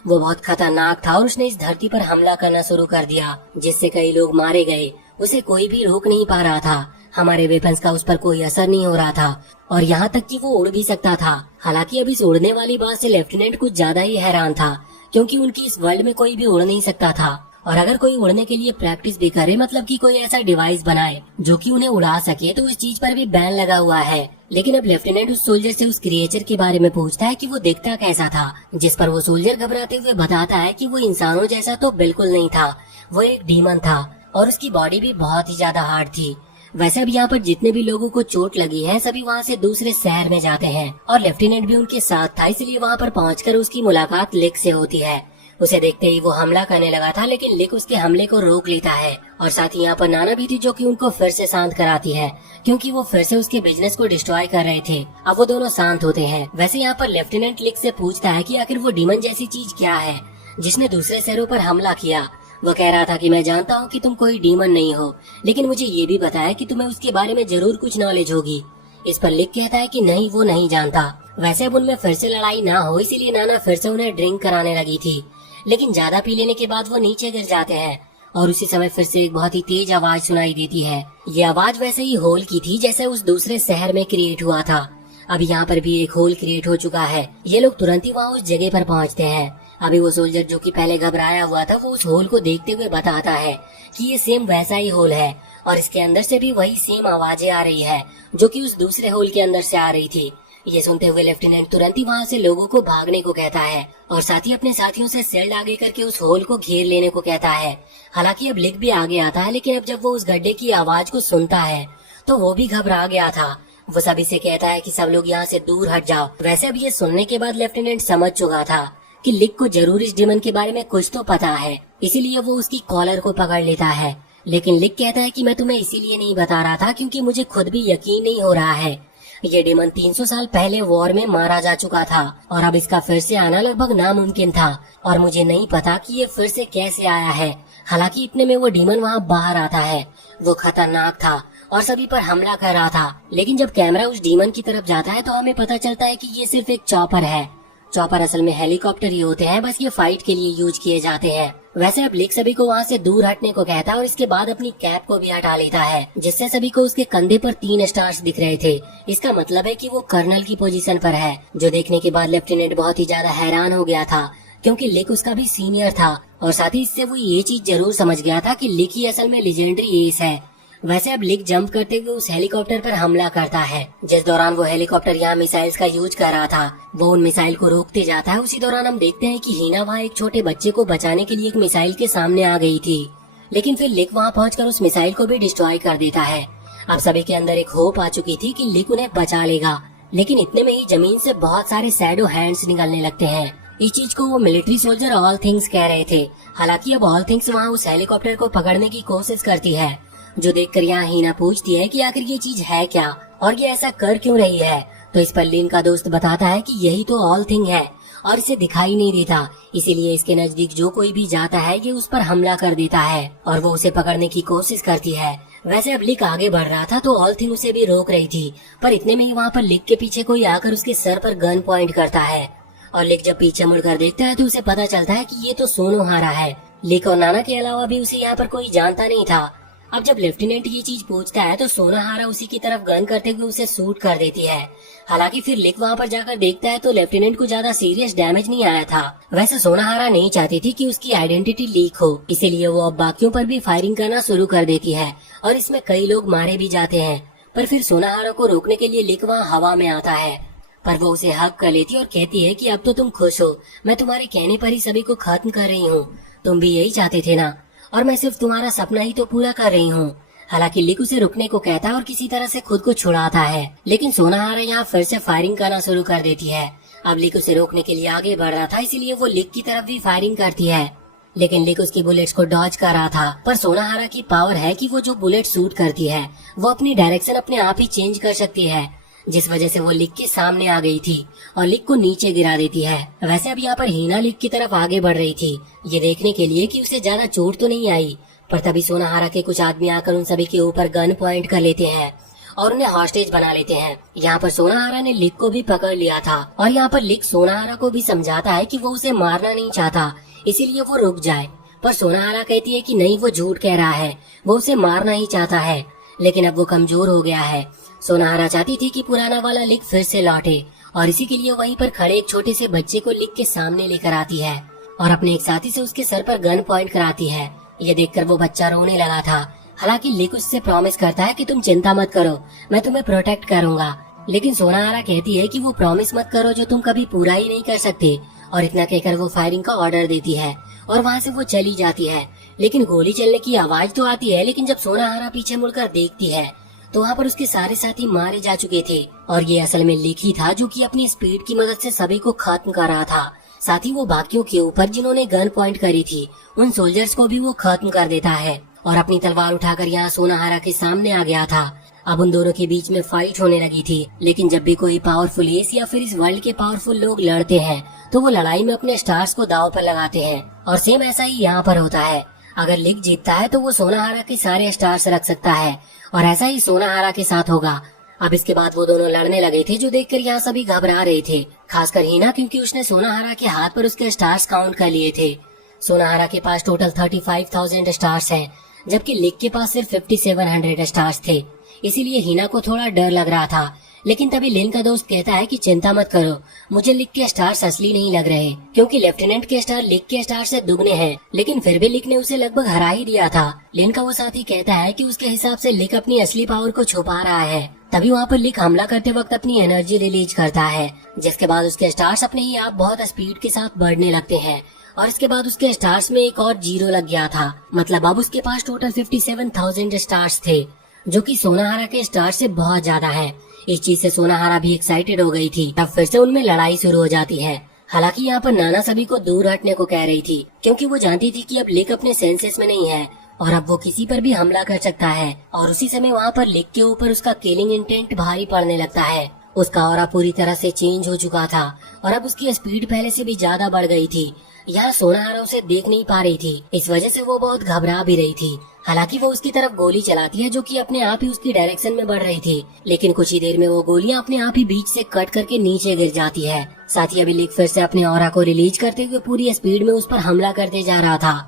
वो बहुत खतरनाक था और उसने इस धरती पर हमला करना शुरू कर दिया, जिससे कई लोग मारे गए। उसे कोई भी रोक नहीं पा रहा था। हमारे वेपन्स का उस पर कोई असर नहीं हो रहा था और यहाँ तक कि वो उड़ भी सकता था। हालांकि अब इस उड़ने वाली बात से लेफ्टिनेंट कुछ ज्यादा ही हैरान था, क्योंकि उनकी इस वर्ल्ड में कोई भी उड़ नहीं सकता था। और अगर कोई उड़ने के लिए प्रैक्टिस भी करे, मतलब कि कोई ऐसा डिवाइस बनाए जो कि उन्हें उड़ा सके, तो इस चीज पर भी बैन लगा हुआ है। लेकिन अब लेफ्टिनेंट उस सोल्जर से उस क्रिएचर के बारे में पूछता है कि वो दिखता कैसा था, जिस पर वो सोल्जर घबराते हुए बताता है कि वो इंसानों जैसा तो बिल्कुल नहीं था, वो एक डीमन था और उसकी बॉडी भी बहुत ही ज्यादा हार्ड थी। वैसे अब यहाँ पर जितने भी लोगों को चोट लगी है सभी वहाँ से दूसरे शहर में जाते हैं और लेफ्टिनेंट भी उनके साथ था, इसलिए वहाँ पर पहुंचकर उसकी मुलाकात लिक से होती है। उसे देखते ही वो हमला करने लगा था, लेकिन लिक उसके हमले को रोक लेता है। और साथ ही यहाँ पर नाना भी थी जो कि उनको फिर से शांत कराती है, क्योंकि वो फिर से उसके बिजनेस को डिस्ट्रॉय कर रहे थे। अब वो दोनों शांत होते हैं। वैसे यहाँ पर लेफ्टिनेंट लिक से पूछता है कि आखिर वो डीमन जैसी चीज क्या है जिसने दूसरे शहरों पर हमला किया। वो कह रहा था कि मैं जानता हूँ कि तुम कोई डीमन नहीं हो, लेकिन मुझे ये भी बताया कि तुम्हें उसके बारे में जरूर कुछ नॉलेज होगी। इस पर लिक कहता है कि नहीं, वो नहीं जानता। वैसे अब उनमें फिर से लड़ाई ना हो, इसीलिए नाना फिर से उन्हें ड्रिंक कराने लगी थी, लेकिन ज्यादा पी लेने के बाद वो नीचे गिर जाते हैं और उसी समय फिर से एक बहुत ही तेज आवाज सुनाई देती है। ये आवाज वैसे ही होल की थी जैसे उस दूसरे शहर में क्रिएट हुआ था। अब यहाँ पर भी एक होल क्रिएट हो चुका है। ये लोग तुरंत ही वहाँ उस जगह पर पहुँचते हैं। अभी वो सोल्जर जो कि पहले घबराया हुआ था, वो उस होल को देखते हुए बताता है कि ये सेम वैसा ही होल है और इसके अंदर से भी वही सेम आवाजें आ रही है जो कि उस दूसरे होल के अंदर से आ रही थी। ये सुनते हुए लेफ्टिनेंट तुरंत ही वहाँ से लोगों को भागने को कहता है और साथ ही अपने साथियों से सेल आगे करके उस होल को घेर लेने को कहता है। हालांकि अब लिक भी आगे आता है, लेकिन अब जब वो उस गड्ढे की आवाज को सुनता है तो वो भी घबरा गया था। वो सभी से कहता है कि सब लोग यहाँ से दूर हट जाओ। वैसे अब ये सुनने के बाद लेफ्टिनेंट समझ चुका था कि लिक को जरूर इस डीमन के बारे में कुछ तो पता है, इसीलिए वो उसकी कॉलर को पकड़ लेता है। लेकिन लिक कहता है कि मैं तुम्हें इसीलिए नहीं बता रहा था क्योंकि मुझे खुद भी यकीन नहीं हो रहा है। ये डीमन 300 साल पहले वॉर में मारा जा चुका था और अब इसका फिर से आना लगभग नामुमकिन था और मुझे नहीं पता कि ये फिर से कैसे आया है। हालांकि इतने में वो डीमन वहाँ बाहर आता है। वो खतरनाक था और सभी पर हमला कर रहा था, लेकिन जब कैमरा उस डीमन की तरफ जाता है तो हमें पता चलता है कि ये सिर्फ एक चॉपर है। चॉपर असल में हेलीकॉप्टर ही होते हैं, बस ये फाइट के लिए यूज किए जाते हैं। वैसे अब लिक सभी को वहाँ से दूर हटने को कहता है और इसके बाद अपनी कैप को भी हटा लेता है, जिससे सभी को उसके कंधे पर 3 स्टार्स दिख रहे थे। इसका मतलब है कि वो कर्नल की पोजीशन पर है, जो देखने के बाद लेफ्टिनेंट बहुत ही ज्यादा हैरान हो गया था, क्योंकि लिक उसका भी सीनियर था और साथ ही इससे वो ये चीज जरूर समझ गया था कि लिक ही असल में लेजेंडरी एस है। वैसे अब लिक जंप करते हुए उस हेलीकॉप्टर पर हमला करता है। जिस दौरान वो हेलीकॉप्टर यहाँ मिसाइल्स का यूज कर रहा था, वो उन मिसाइल को रोकते जाता है। उसी दौरान हम देखते हैं कि हीना वहाँ एक छोटे बच्चे को बचाने के लिए एक मिसाइल के सामने आ गई थी, लेकिन फिर लिक वहाँ पहुंचकर उस मिसाइल को भी डिस्ट्रॉय कर देता है। अब सभी के अंदर एक होप आ चुकी थी कि लिक उन्हें बचा लेगा, लेकिन इतने में ही जमीन से बहुत सारे शैडो हैंड्स निकलने लगते हैं। इस चीज को वो मिलिट्री सोल्जर ऑल थिंग्स कह रहे थे। हालांकि अब ऑल थिंग्स वहाँ उस हेलीकॉप्टर को पकड़ने की कोशिश करती है, जो देखकर यहाँ हीना पूछती है कि आखिर ये चीज है क्या और ये ऐसा कर क्यों रही है। तो इस पर लिन का दोस्त बताता है कि यही तो ऑल थिंग है और इसे दिखाई नहीं देता, इसीलिए इसके नजदीक जो कोई भी जाता है ये उस पर हमला कर देता है और वो उसे पकड़ने की कोशिश करती है। वैसे अब लिक आगे बढ़ रहा था तो ऑल थिंग उसे भी रोक रही थी, पर इतने में ही वहाँ पर लिक के पीछे कोई आकर उसके सर पर गन पॉइंट करता है और लिक जब पीछे मुड़कर देखता है तो उसे पता चलता है कि ये तो सोनोहारा है। लिक और नाना के अलावा भी उसे यहाँ पर कोई जानता नहीं था। अब जब लेफ्टिनेंट ये चीज पूछता है तो सोनाहारा उसी की तरफ गन करते हुए उसे शूट कर देती है। हालांकि फिर लिक वहाँ पर जाकर देखता है तो लेफ्टिनेंट को ज्यादा सीरियस डैमेज नहीं आया था। वैसे सोनाहारा नहीं चाहती थी कि उसकी आइडेंटिटी लीक हो, इसीलिए वो अब बाकियों पर भी फायरिंग करना शुरू कर देती है और इसमें कई लोग मारे भी जाते हैं। पर फिर सोनाहारा को रोकने के लिए लिक वहाँ हवा में आता है, पर वो उसे हक कर लेती और कहती है कि अब तो तुम खुश हो, मैं तुम्हारे कहने पर ही सभी को खत्म कर रही हूँ, तुम भी यही चाहते थे ना, और मैं सिर्फ तुम्हारा सपना ही तो पूरा कर रही हूँ। हालांकि लिक उसे रुकने को कहता है और किसी तरह से खुद को छुड़ाता है, लेकिन सोनाहारा यहाँ फिर से फायरिंग करना शुरू कर देती है। अब लिक उसे रोकने के लिए आगे बढ़ रहा था, इसीलिए वो लिक की तरफ भी फायरिंग करती है, लेकिन लिक उसकी बुलेट्स को डॉज कर रहा था। पर सोनाहारा की पावर है कि वो जो बुलेट शूट करती है वो अपनी डायरेक्शन अपने आप ही चेंज कर सकती है। जिस वजह से वो लिक के सामने आ गई थी और लिक को नीचे गिरा देती है। वैसे अब यहाँ पर हीना लिक की तरफ आगे बढ़ रही थी, ये देखने के लिए कि उसे ज्यादा चोट तो नहीं आई। पर तभी सोनाहारा के कुछ आदमी आकर उन सभी के ऊपर गन पॉइंट कर लेते हैं और उन्हें हॉस्टेज बना लेते हैं। यहाँ पर सोनाहारा ने लिक को भी पकड़ लिया था और यहाँ पर लिक सोनाहारा को भी समझाता है कि वो उसे मारना नहीं चाहता, इसीलिए वो रुक जाए। पर सोनाहारा कहती है कि नहीं, वो झूठ कह रहा है, वो उसे मारना ही चाहता है, लेकिन अब वो कमजोर हो गया है। सोनाहारा चाहती थी कि पुराना वाला लिक फिर से लौटे और इसी के लिए वहीं पर खड़े एक छोटे से बच्चे को लिक के सामने लेकर आती है और अपने एक साथी से उसके सर पर गन पॉइंट कराती है। ये देखकर वो बच्चा रोने लगा था। हालांकि लिक उससे प्रॉमिस करता है कि तुम चिंता मत करो, मैं तुम्हें प्रोटेक्ट करूंगा। लेकिन सोनाहारा कहती है कि वो प्रॉमिस मत करो जो तुम कभी पूरा ही नहीं कर सकते, और इतना कहकर वो फायरिंग का ऑर्डर देती है और वहाँ से वो चली जाती है। लेकिन गोली चलने की आवाज तो आती है, लेकिन जब सोनाहारा पीछे मुड़कर देखती है तो वहाँ पर उसके सारे साथी मारे जा चुके थे और ये असल में लिक ही था जो कि अपनी स्पीड की मदद से सभी को खत्म कर रहा था। साथ ही वो बाकियों के ऊपर जिन्होंने गन पॉइंट करी थी उन सोल्जर्स को भी वो खत्म कर देता है और अपनी तलवार उठाकर यहाँ सोनाहारा के सामने आ गया था। अब उन दोनों के बीच में फाइट होने लगी थी। लेकिन जब भी कोई पावरफुल एस या फिर इस वर्ल्ड के पावरफुल लोग लड़ते हैं तो वो लड़ाई में अपने स्टार्स को दांव पर लगाते हैं और सेम ऐसा ही यहाँ पर होता है। अगर लिक जीतता है तो वो सोनाहारा के सारे स्टार्स रख सकता है और ऐसा ही सोनाहारा के साथ होगा। अब इसके बाद वो दोनों लड़ने लगे थे, जो देखकर यहाँ सभी घबरा रहे थे, खासकर हीना, क्योंकि उसने सोनाहारा के हाथ पर उसके स्टार्स काउंट कर लिए थे। सोनाहारा के पास टोटल 35,000 स्टार्स हैं, जबकि लिक के पास सिर्फ 5,700 स्टार्स थे। इसीलिए हीना को थोड़ा डर लग रहा था। लेकिन तभी लिन का दोस्त कहता है कि चिंता मत करो, मुझे लिक के स्टार्स असली नहीं लग रहे, क्योंकि लेफ्टिनेंट के स्टार लिक के स्टार से दुगने हैं। लेकिन फिर भी लिक ने उसे लगभग हरा ही दिया था। लिन का वो साथी कहता है कि उसके हिसाब से लिक अपनी असली पावर को छुपा रहा है। तभी वहाँ पर लिक हमला करते वक्त अपनी एनर्जी रिलीज करता है, जिसके बाद उसके स्टार्स अपने ही आप बहुत स्पीड के साथ बढ़ने लगते हैं और इसके बाद उसके स्टार्स में एक और 0 लग गया था। मतलब अब उसके पास टोटल 57,000 स्टार्स थे, जो कि सोनाहारा के स्टार से बहुत ज्यादा है। इस चीज से सोनाहारा भी एक्साइटेड हो गई थी। तब फिर से उनमें लड़ाई शुरू हो जाती है। हालांकि यहाँ पर नाना सभी को दूर हटने को कह रही थी, क्योंकि वो जानती थी कि अब लिक अपने सेंसेस में नहीं है और अब वो किसी पर भी हमला कर सकता है। और उसी समय वहाँ पर लिक के ऊपर उसका किलिंग इंटेंट भारी पड़ने लगता है। उसका ऑरा पूरी तरह से चेंज हो चुका था और अब उसकी स्पीड पहले से भी ज्यादा बढ़ गई थी। यहाँ सोनाहारा उसे देख नहीं पा रही थी, इस वजह से वो बहुत घबरा भी रही थी। हालांकि वो उसकी तरफ गोली चलाती है, जो कि अपने आप ही उसकी डायरेक्शन में बढ़ रही थी। लेकिन कुछ ही देर में वो गोलियां अपने आप ही बीच से कट करके नीचे गिर जाती है। साथ ही अभी लिक फिर से अपने ऑरा को रिलीज करते हुए पूरी स्पीड में उस पर हमला करते जा रहा था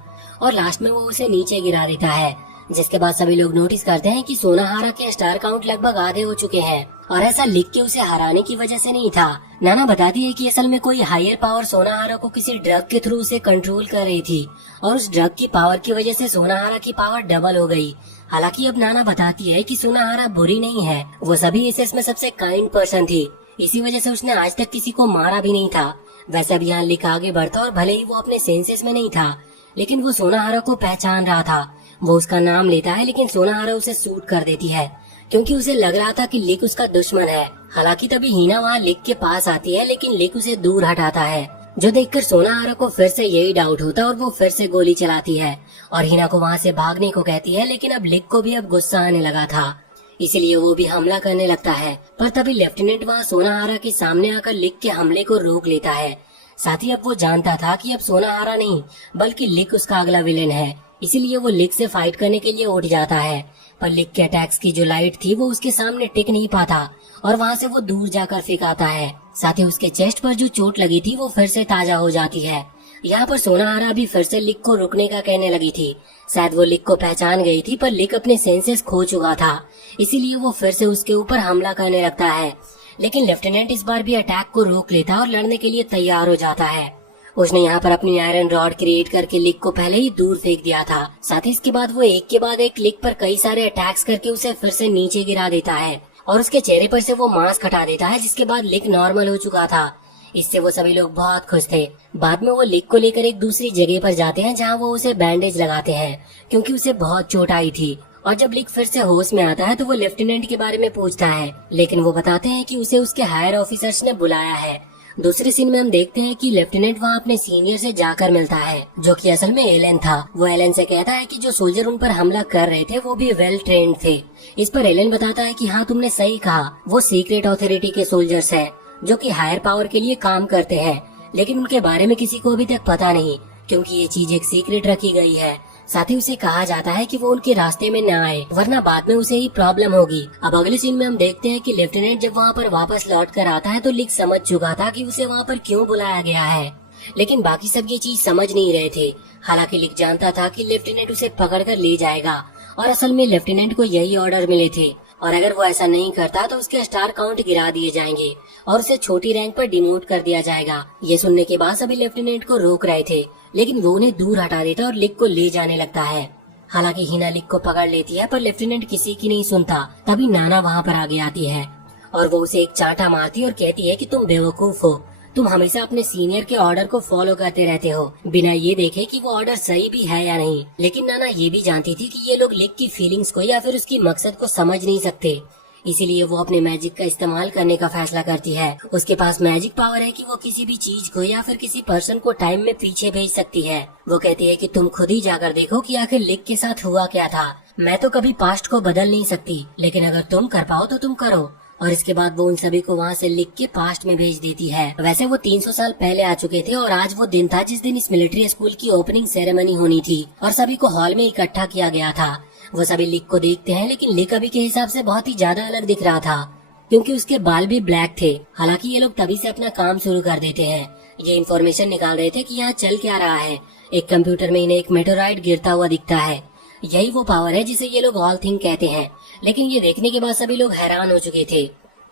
और लास्ट में वो उसे नीचे गिरा देता है, जिसके बाद सभी लोग नोटिस करते हैं कि सोनाहारा के स्टार काउंट लगभग आधे हो चुके हैं और ऐसा लिक के उसे हराने की वजह से नहीं था। नाना बताती है कि असल में कोई हायर पावर सोनाहारा को किसी ड्रग के थ्रू उसे कंट्रोल कर रही थी और उस ड्रग की पावर की वजह से सोनाहारा की पावर डबल हो गई। हालांकि अब नाना बताती है कि सोनाहारा बुरी नहीं है, वो सभी एसेस में सबसे काइंड पर्सन थी, इसी वजह से उसने आज तक किसी को मारा भी नहीं था। वैसे अब यहाँ लिक आगे बढ़ता और भले ही वो अपने सेंसेस में नहीं था, लेकिन वो सोनाहारा को पहचान रहा था। वो उसका नाम लेता है, लेकिन सोनाहारा उसे सूट कर देती है, क्योंकि उसे लग रहा था कि लिक उसका दुश्मन है। हालांकि तभी हीना वहाँ लिक के पास आती है, लेकिन लिक उसे दूर हटाता है, जो देखकर सोनाहारा को फिर से यही डाउट होता है और वो फिर से गोली चलाती है और हीना को वहाँ से भागने को कहती है। लेकिन अब लिक को भी अब गुस्सा आने लगा था, इसीलिए वो भी हमला करने लगता है। पर तभी लेफ्टिनेंट वहाँ सोनाहारा के सामने आकर लिक के हमले को रोक लेता है। साथ ही अब वो जानता था कि अब सोनाहारा नहीं बल्कि लिक उसका अगला विलेन है, इसीलिए वो लिक से फाइट करने के लिए उठ जाता है। पर लिक के अटैक्स की जो लाइट थी वो उसके सामने टिक नहीं पाता और वहाँ से वो दूर जाकर फेंकाता है। साथ ही उसके चेस्ट पर जो चोट लगी थी वो फिर से ताजा हो जाती है। यहाँ पर सोनाहारा भी फिर से लिक को रुकने का कहने लगी थी। शायद वो लिक को पहचान गई थी, पर लिक अपने सेंसेस खो चुका था, इसीलिए वो फिर से उसके ऊपर हमला करने लगता है। लेकिन लेफ्टिनेंट इस बार भी अटैक को रोक लेता और लड़ने के लिए तैयार हो जाता है। उसने यहाँ पर अपनी आयरन रॉड क्रिएट करके लिक को पहले ही दूर फेंक दिया था। साथ ही इसके बाद वो एक के बाद एक लिक पर कई सारे अटैक्स करके उसे फिर से नीचे गिरा देता है और उसके चेहरे पर से वो मास्क हटा देता है, जिसके बाद लिक नॉर्मल हो चुका था। इससे वो सभी लोग बहुत खुश थे। बाद में वो लिक को लेकर एक दूसरी जगह पर जाते हैं, जहाँ वो उसे बैंडेज लगाते हैं, क्योंकि उसे बहुत चोट आई थी। और जब लिक फिर से होश में आता है तो वो लेफ्टिनेंट के बारे में पूछता है, लेकिन वो बताते हैं कि उसे उसके हायर ऑफिसर्स ने बुलाया है दूसरे सीन में हम देखते हैं कि लेफ्टिनेंट वहाँ अपने सीनियर से जाकर मिलता है, जो कि असल में एलन था। वो एलन से कहता है कि जो सोल्जर उन पर हमला कर रहे थे वो भी वेल ट्रेंड थे। इस पर एलन बताता है कि हाँ, तुमने सही कहा, वो सीक्रेट अथॉरिटी के सोल्जर्स हैं, जो कि हायर पावर के लिए काम करते हैं, लेकिन उनके बारे में किसी को अभी तक पता नहीं, क्योंकि ये चीज एक सीक्रेट रखी गई है। साथ ही उसे कहा जाता है कि वो उनके रास्ते में न आए, वरना बाद में उसे ही प्रॉब्लम होगी। अब अगले सीन में हम देखते हैं कि लेफ्टिनेंट जब वहाँ पर वापस लौट कर आता है तो लिक समझ चुका था कि उसे वहाँ पर क्यों बुलाया गया है, लेकिन बाकी सब ये चीज समझ नहीं रहे थे। हालांकि लिक जानता था कि लेफ्टिनेंट उसे पकड़ कर ले जाएगा, और असल में लेफ्टिनेंट को यही ऑर्डर मिले थे, और अगर वो ऐसा नहीं करता तो उसके स्टार काउंट गिरा दिए जाएंगे और उसे छोटी रैंक पर डिमोट कर दिया जाएगा। ये सुनने के बाद सभी लेफ्टिनेंट को रोक रहे थे, लेकिन वो उन्हें दूर हटा देता और लिक को ले जाने लगता है। हालांकि हिना लिक को पकड़ लेती है, पर लेफ्टिनेंट किसी की नहीं सुनता। तभी नाना वहाँ पर आगे आती है और वो उसे एक चांटा मारती है और कहती है कि तुम बेवकूफ हो, तुम हमेशा अपने सीनियर के ऑर्डर को फॉलो करते रहते हो, बिना ये देखे कि वो ऑर्डर सही भी है या नहीं। लेकिन नाना ये भी जानती थी कि ये लोग लिक की फीलिंग्स को या फिर उसकी मकसद को समझ नहीं सकते, इसीलिए वो अपने मैजिक का इस्तेमाल करने का फैसला करती है। उसके पास मैजिक पावर है कि वो किसी भी चीज को या फिर किसी पर्सन को टाइम में पीछे भेज सकती है। वो कहती है कि तुम खुद ही जाकर देखो कि आखिर लिक के साथ हुआ क्या था। मैं तो कभी पास्ट को बदल नहीं सकती, लेकिन अगर तुम कर पाओ तो तुम करो। और इसके बाद वो उन सभी को वहाँ से लिख के पास्ट में भेज देती है। वैसे वो 300 साल पहले आ चुके थे और आज वो दिन था जिस दिन इस मिलिट्री स्कूल की ओपनिंग सेरेमनी होनी थी और सभी को हॉल में इकट्ठा किया गया था। वो सभी लिक को देखते हैं, लेकिन लिक अभी के हिसाब से बहुत ही ज्यादा अलग दिख रहा था, क्योंकि उसके बाल भी ब्लैक थे। हालांकि ये लोग तभी से अपना काम शुरू कर देते हैं। ये इन्फॉर्मेशन निकाल रहे थे कि यहाँ चल क्या रहा है। एक कंप्यूटर में इन्हें एक मेटेराइट गिरता हुआ दिखता है। यही वो पावर है जिसे ये लोग ऑल थिंग कहते हैं। लेकिन ये देखने के बाद सभी लोग हैरान हो चुके थे,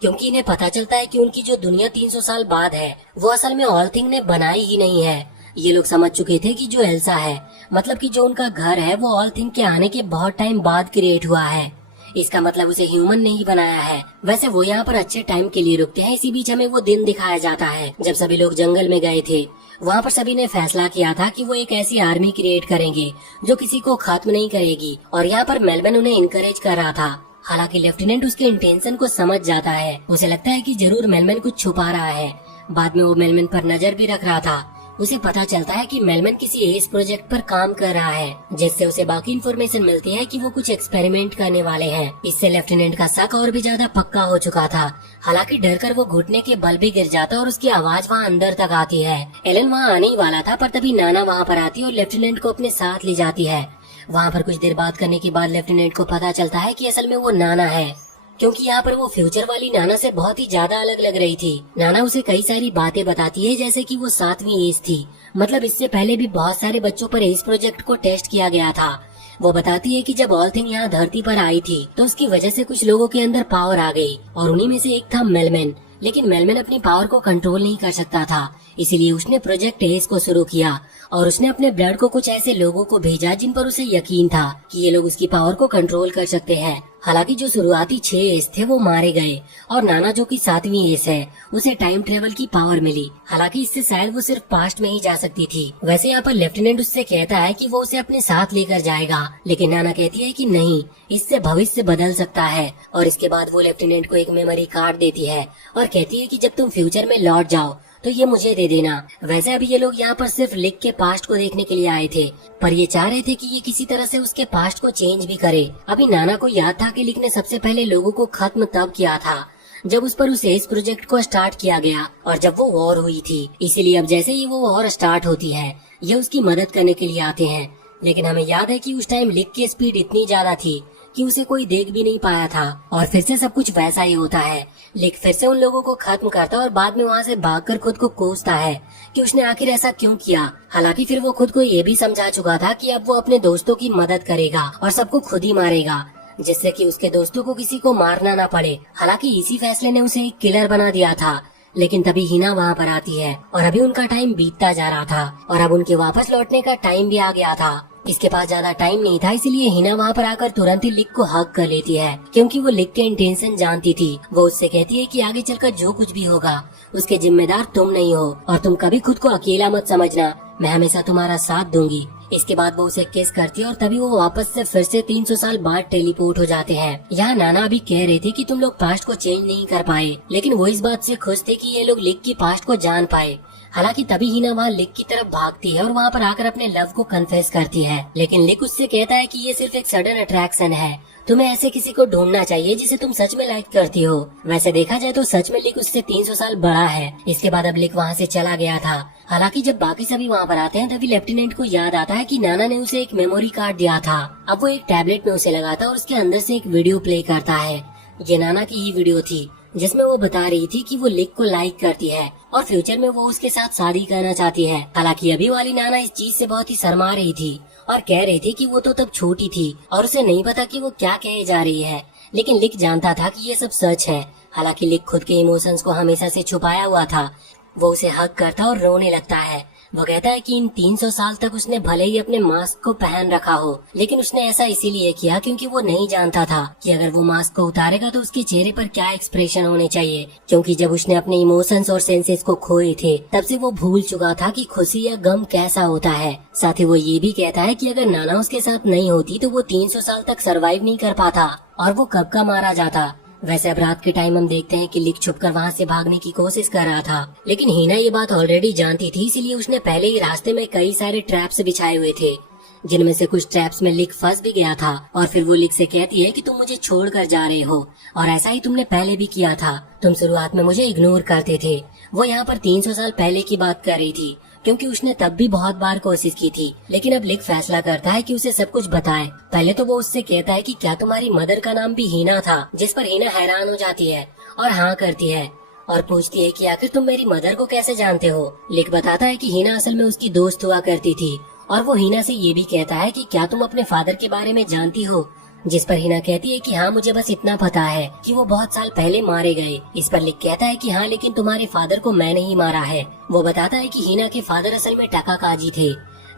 क्योंकि इन्हें पता चलता है कि उनकी जो दुनिया 300 साल बाद है वो असल में ऑल थिंग ने बनाई ही नहीं है। ये लोग समझ चुके थे कि जो एल्सा है, मतलब कि जो उनका घर है, वो ऑल थिंग के आने के बहुत टाइम बाद क्रिएट हुआ है। इसका मतलब उसे ह्यूमन ने ही बनाया है। वैसे वो यहाँ पर अच्छे टाइम के लिए रुकते हैं। इसी बीच हमें वो दिन दिखाया जाता है जब सभी लोग जंगल में गए थे। वहाँ पर सभी ने फैसला किया था कि वो एक ऐसी आर्मी क्रिएट करेंगे जो किसी को खत्म नहीं करेगी, और यहाँ पर मेलबन उन्हें इनकरेज कर रहा था। हालांकि लेफ्टिनेंट उसके इंटेंशन को समझ जाता है। उसे लगता है कि जरूर मेलमन कुछ छुपा रहा है। बाद में वो मेलमन पर नजर भी रख रहा था। उसे पता चलता है कि मेलमन किसी एस प्रोजेक्ट पर काम कर रहा है, जिससे उसे बाकी इन्फॉर्मेशन मिलती है कि वो कुछ एक्सपेरिमेंट करने वाले हैं। इससे लेफ्टिनेंट का शक और भी ज्यादा पक्का हो चुका था। हालांकि डर कर वो घुटने के बल भी गिर जाता और उसकी आवाज वहाँ अंदर तक आती है। एलन वहाँ आने ही वाला था, पर तभी नाना वहाँ पर आती और लेफ्टिनेंट को अपने साथ ले जाती है। वहाँ पर कुछ देर बात करने के बाद लेफ्टिनेंट को पता चलता है कि असल में वो नाना है, क्योंकि यहाँ पर वो फ्यूचर वाली नाना से बहुत ही ज्यादा अलग लग रही थी। नाना उसे कई सारी बातें बताती है, जैसे कि वो 7वीं एज थी, मतलब इससे पहले भी बहुत सारे बच्चों पर इस प्रोजेक्ट को टेस्ट किया गया था। वो बताती है कि जब ऑल थिंग यहाँ धरती पर आई थी तो उसकी वजह से कुछ लोगों के अंदर पावर आ गई, और उन्हीं में से एक था मेलमन। लेकिन मेलमन अपनी पावर को कंट्रोल नहीं कर सकता था, इसीलिए उसने प्रोजेक्ट एस को शुरू किया और उसने अपने ब्लड को कुछ ऐसे लोगों को भेजा जिन पर उसे यकीन था कि ये लोग उसकी पावर को कंट्रोल कर सकते हैं। हालांकि जो शुरुआती 6 एस थे वो मारे गए, और नाना जो कि 7वीं एस है, उसे टाइम ट्रेवल की पावर मिली। हालांकि इससे शायद वो सिर्फ पास्ट में ही जा सकती थी। वैसे यहाँ पर लेफ्टिनेंट उससे कहता है कि वो उसे अपने साथ लेकर जाएगा, लेकिन नाना कहती है कि नहीं, इससे भविष्य बदल सकता है। और इसके बाद वो लेफ्टिनेंट को एक मेमोरी कार्ड देती है और कहती है कि जब तुम फ्यूचर में लौट जाओ तो ये मुझे दे देना। वैसे अभी ये लोग यहाँ पर सिर्फ लिक के पास्ट को देखने के लिए आए थे, पर ये चाह रहे थे कि ये किसी तरह से उसके पास्ट को चेंज भी करे। अभी नाना को याद था कि लिक ने सबसे पहले लोगों को खत्म तब किया था जब उस पर उस एस प्रोजेक्ट को स्टार्ट किया गया और जब वो वॉर हुई थी। इसीलिए अब जैसे ही वो वॉर स्टार्ट होती है, ये उसकी मदद करने के लिए आते हैं। लेकिन हमें याद है कि उस टाइम लिक की स्पीड इतनी ज्यादा थी कि उसे कोई देख भी नहीं पाया था, और फिर से सब कुछ वैसा ही होता है। लिक फिर से उन लोगों को खत्म करता और बाद में वहाँ से भागकर खुद को कोसता है कि उसने आखिर ऐसा क्यों किया। हालांकि फिर वो खुद को ये भी समझा चुका था कि अब वो अपने दोस्तों की मदद करेगा और सबको खुद ही मारेगा, जिससे कि उसके दोस्तों को किसी को मारना ना पड़े। हालांकि इसी फैसले ने उसे एक किलर बना दिया था। लेकिन तभी हिना वहाँ पर आती है और अभी उनका टाइम बीतता जा रहा था और अब उनके वापस लौटने का टाइम भी आ गया था। इसके पास ज्यादा टाइम नहीं था, इसलिए हिना वहाँ पर आकर तुरंत ही लिक को हक कर लेती है, क्योंकि वो लिक के इंटेंशन जानती थी। वो उससे कहती है कि आगे चलकर जो कुछ भी होगा उसके जिम्मेदार तुम नहीं हो और तुम कभी खुद को अकेला मत समझना, मैं हमेशा तुम्हारा साथ दूंगी। इसके बाद वो उसे किस करती है और तभी वो वापस से फिर से 300 साल बाद टेलीपोर्ट हो जाते हैं। यहाँ नाना अभी कह रहे थे कि तुम लोग पास्ट को चेंज नहीं कर पाए, लेकिन वो इस बात से खुश थे कि ये लोग लिक की पास्ट को जान पाए। हालांकि तभी हिना वहाँ लिक की तरफ भागती है और वहाँ पर आकर अपने लव को कन्फेस करती है, लेकिन लिक उससे कहता है कि ये सिर्फ एक सडन अट्रैक्शन है, तुम्हें ऐसे किसी को ढूंढना चाहिए जिसे तुम सच में लाइक करती हो। वैसे देखा जाए तो सच में लिक उससे 300 साल बड़ा है। इसके बाद अब लिक वहाँ से चला गया था। हालांकि जब बाकी सभी वहाँ पर आते हैं तभी लेफ्टिनेंट को याद आता है कि नाना ने उसे एक मेमोरी कार्ड दिया था। अब वो एक टैबलेट में उसे लगाता है और उसके अंदर से एक वीडियो प्ले करता है। ये नाना की ही वीडियो थी जिसमें वो बता रही थी कि वो लिक को लाइक करती है और फ्यूचर में वो उसके साथ शादी करना चाहती है। हालांकि अभी वाली नाना इस चीज से बहुत ही शर्मा रही थी और कह रही थी कि वो तो तब छोटी थी और उसे नहीं पता कि वो क्या कहे जा रही है, लेकिन लिक जानता था कि ये सब सच है। हालांकि लिक खुद के इमोशंस को हमेशा से छुपाया हुआ था। वो उसे हक करता और रोने लगता है। वो कहता है कि इन 300 साल तक उसने भले ही अपने मास्क को पहन रखा हो, लेकिन उसने ऐसा इसीलिए किया क्योंकि वो नहीं जानता था कि अगर वो मास्क को उतारेगा तो उसके चेहरे पर क्या एक्सप्रेशन होने चाहिए। क्योंकि जब उसने अपने इमोशंस और सेंसेस को खोए थे तब से वो भूल चुका था कि खुशी या गम कैसा होता है। साथ ही वो ये भी कहता है कि अगर नाना उसके साथ नहीं होती तो वो 300 साल तक सरवाइव नहीं कर पाता और वो कब का मारा जाता। वैसे अब रात के टाइम हम देखते हैं कि लिक छुपकर वहाँ से भागने की कोशिश कर रहा था, लेकिन हिना ये बात ऑलरेडी जानती थी, इसलिए उसने पहले ही रास्ते में कई सारे ट्रैप्स बिछाए हुए थे, जिनमें से कुछ ट्रैप्स में लिक फंस भी गया था। और फिर वो लिक से कहती है कि तुम मुझे छोड़कर जा रहे हो और ऐसा ही तुमने पहले भी किया था, तुम शुरुआत में मुझे इग्नोर करते थे। वो यहाँ पर 300 साल पहले की बात कर रही थी क्योंकि उसने तब भी बहुत बार कोशिश की थी, लेकिन अब लिक फैसला करता है कि उसे सब कुछ बताए। पहले तो वो उससे कहता है कि क्या तुम्हारी मदर का नाम भी हीना था, जिस पर हीना हैरान हो जाती है और हाँ करती है और पूछती है कि आखिर तुम मेरी मदर को कैसे जानते हो। लिक बताता है कि हीना असल में उसकी दोस्त हुआ करती थी और वो हीना से ये भी कहता है कि क्या तुम अपने फादर के बारे में जानती हो, जिस पर हिना कहती है कि हाँ मुझे बस इतना पता है कि वो बहुत साल पहले मारे गए। इस पर लिक कहता है कि हाँ लेकिन तुम्हारे फादर को मैंने ही मारा है। वो बताता है कि हिना के फादर असल में टाका काजी थे।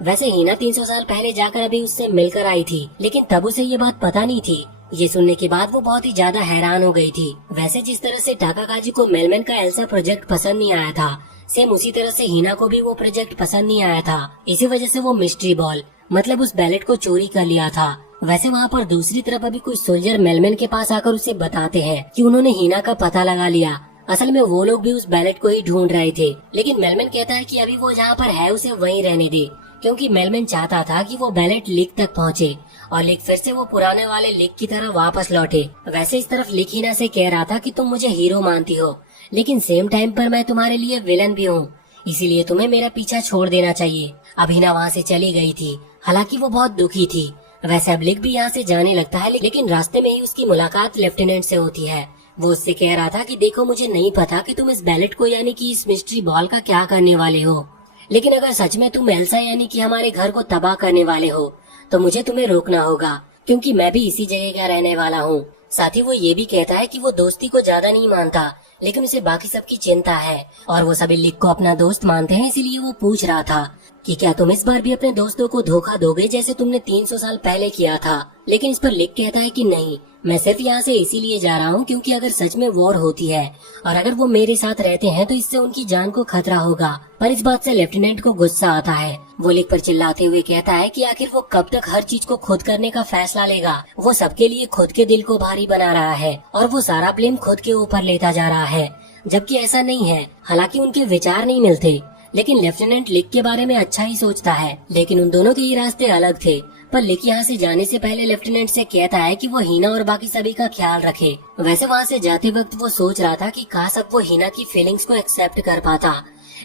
वैसे हिना 300 साल पहले जाकर अभी उससे मिलकर आई थी, लेकिन तब उसे ये बात पता नहीं थी। ये सुनने के बाद वो बहुत ही ज्यादा हैरान हो गई थी। वैसे जिस तरह से टाका काजी को मेलमैन का एल्सा प्रोजेक्ट पसंद नहीं आया था, सेम उसी तरह से हिना को भी वो प्रोजेक्ट पसंद नहीं आया था। इसी वजह से वो मिस्ट्री बॉल मतलब उस बैलेट को चोरी कर लिया था। वैसे वहाँ पर दूसरी तरफ अभी कुछ सोल्जर मेलमैन के पास आकर उसे बताते हैं कि उन्होंने हिना का पता लगा लिया। असल में वो लोग भी उस बैलेट को ही ढूंढ रहे थे, लेकिन मेलमैन कहता है कि अभी वो जहाँ पर है उसे वहीं रहने दे, क्योंकि मेलमैन चाहता था कि वो बैलेट लिक तक पहुँचे और लिक फिर से वो पुराने वाले लिक की तरह वापस लौटे। वैसे इस तरफ लिक हिना से कह रहा था कि तुम मुझे हीरो मानती हो, लेकिन सेम टाइम पर मैं तुम्हारे लिए विलन भी हूँ, इसीलिए तुम्हें मेरा पीछा छोड़ देना चाहिए। अब हिना वहाँ से चली गई थी, हालांकि वो बहुत दुखी थी। वैसे अब लिक भी यहाँ से जाने लगता है, लेकिन रास्ते में ही उसकी मुलाकात लेफ्टिनेंट से होती है। वो उससे कह रहा था कि देखो मुझे नहीं पता कि तुम इस बैलेट को यानी कि इस मिस्ट्री बॉल का क्या करने वाले हो, लेकिन अगर सच में तुम एल्सा यानी कि हमारे घर को तबाह करने वाले हो तो मुझे तुम्हें रोकना होगा, क्योंकि मैं भी इसी जगह का रहने वाला हूँ। साथ ही वो ये भी कहता है कि वो दोस्ती को ज्यादा नहीं मानता, लेकिन उसे बाकी सबकी चिंता है और वो सभी लिक को अपना दोस्त मानते हैं। इसीलिए वो पूछ रहा था कि क्या तुम इस बार भी अपने दोस्तों को धोखा दोगे जैसे तुमने 300 साल पहले किया था। लेकिन इस पर लिक कहता है कि नहीं, मैं सिर्फ यहाँ से इसीलिए जा रहा हूँ क्योंकि अगर सच में वॉर होती है और अगर वो मेरे साथ रहते हैं तो इससे उनकी जान को खतरा होगा। पर इस बात से लेफ्टिनेंट को गुस्सा आता है। वो लिक पर चिल्लाते हुए कहता है कि आखिर वो कब तक हर चीज को खुद करने का फैसला लेगा। वो सबके लिए खुद के दिल को भारी बना रहा है और वो सारा ब्लेम खुद के ऊपर लेता जा रहा है, जबकि ऐसा नहीं है। हालांकि उनके विचार नहीं मिलते, लेकिन लेफ्टिनेंट लिक के बारे में अच्छा ही सोचता है, लेकिन उन दोनों के ही रास्ते अलग थे। पर लिक यहाँ से जाने से पहले लेफ्टिनेंट से कहता है कि वो हीना और बाकी सभी का ख्याल रखे। वैसे वहाँ से जाते वक्त वो सोच रहा था कि काश अब वो हीना की फीलिंग्स को एक्सेप्ट कर पाता,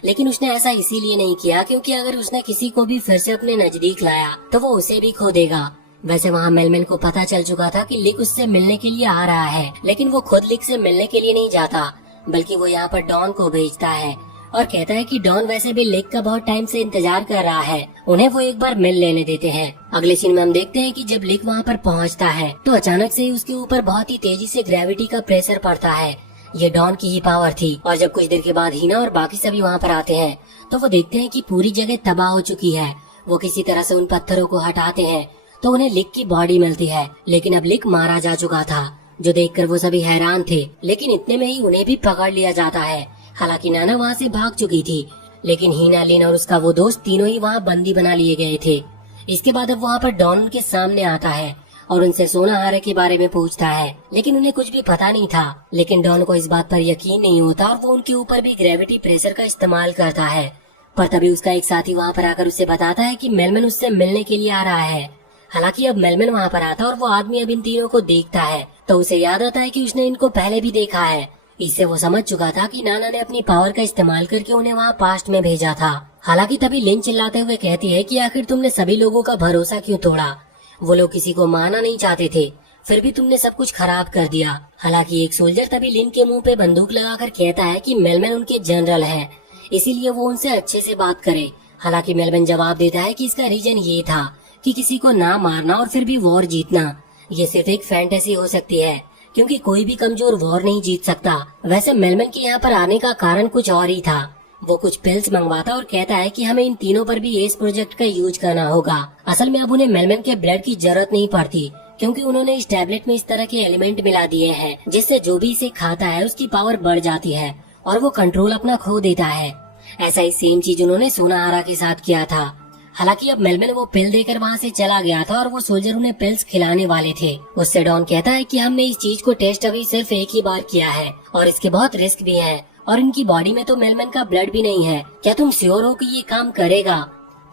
लेकिन उसने ऐसा इसीलिए नहीं किया क्योंकि अगर उसने किसी को भी फिर से अपने नजदीक लाया तो वो उसे भी खो देगा। वैसे वहाँ मेलमैन को पता चल चुका था कि लिक उससे मिलने के लिए आ रहा है, लेकिन वो खुद लिक से मिलने के लिए नहीं जाता, बल्कि वो यहाँ पर डॉन को भेजता है और कहता है कि डॉन वैसे भी लिक का बहुत टाइम से इंतजार कर रहा है, उन्हें वो एक बार मिल लेने देते हैं। अगले सीन में हम देखते हैं कि जब लिक वहाँ पर पहुँचता है तो अचानक से ही उसके ऊपर बहुत ही तेजी से ग्रेविटी का प्रेशर पड़ता है। ये डॉन की ही पावर थी। और जब कुछ देर के बाद हीना और बाकी सभी वहाँ पर आते हैं तो वो देखते हैं कि पूरी जगह तबाह हो चुकी है। वो किसी तरह से उन पत्थरों को हटाते हैं तो उन्हें लिक की बॉडी मिलती है, लेकिन अब लिक मारा जा चुका था, जो देखकर वो सभी हैरान थे। लेकिन इतने में ही उन्हें भी पकड़ लिया जाता है। हालांकि नाना वहाँ से भाग चुकी थी, लेकिन हीना, लिन और उसका वो दोस्त तीनों ही वहाँ बंदी बना लिए गए थे। इसके बाद अब वहाँ पर डॉन उनके सामने आता है और उनसे सोनाहारा के बारे में पूछता है, लेकिन उन्हें कुछ भी पता नहीं था। लेकिन डॉन को इस बात पर यकीन नहीं होता और वो उनके ऊपर भी ग्रेविटी प्रेशर का इस्तेमाल करता है। पर तभी उसका एक साथी वहाँ पर आकर उसे बताता है कि मेलमन उससे मिलने के लिए आ रहा है। हालांकि अब मेलमन वहाँ पर आता और वो आदमी अब इन तीनों को देखता है तो उसे याद आता है कि उसने इनको पहले भी देखा है। इससे वो समझ चुका था कि नाना ने अपनी पावर का इस्तेमाल करके उन्हें वहाँ पास्ट में भेजा था। हालांकि तभी लिन चिल्लाते हुए कहती है कि आखिर तुमने सभी लोगों का भरोसा क्यों तोड़ा? वो लोग किसी को मारना नहीं चाहते थे, फिर भी तुमने सब कुछ खराब कर दिया। हालांकि एक सोल्जर तभी लिन के मुंह पे बंदूक लगाकर कहता है कि मेलमन उनके जनरल हैं, इसीलिए वो उनसे अच्छे से बात करे। हालांकि मेलमन जवाब देता है कि इसका रीजन ये था कि किसी को ना मारना और फिर भी वॉर जीतना ये सिर्फ एक फैंटेसी हो सकती है, क्योंकि कोई भी कमजोर वॉर नहीं जीत सकता। वैसे मेलमन के यहाँ पर आने का कारण कुछ और ही था। वो कुछ पिल्स मंगवाता और कहता है कि हमें इन तीनों पर भी इस प्रोजेक्ट का यूज करना होगा। असल में अब उन्हें मेलमन के ब्लड की जरूरत नहीं पड़ती, क्योंकि उन्होंने इस टैबलेट में इस तरह के एलिमेंट मिला दिए हैं जिससे जो भी इसे खाता है उसकी पावर बढ़ जाती है और वो कंट्रोल अपना खो देता है। ऐसा ही सेम चीज उन्होंने सोनाहारा के साथ किया था। हालांकि अब मेलमन वो पिल देकर वहाँ से चला गया था और वो सोल्जर उन्हें पिल्स खिलाने वाले थे। उससे डॉन कहता है कि हमने इस चीज को टेस्ट अभी सिर्फ एक ही बार किया है और इसके बहुत रिस्क भी है और इनकी बॉडी में तो मेलमन का ब्लड भी नहीं है। क्या तुम श्योर हो कि ये काम करेगा?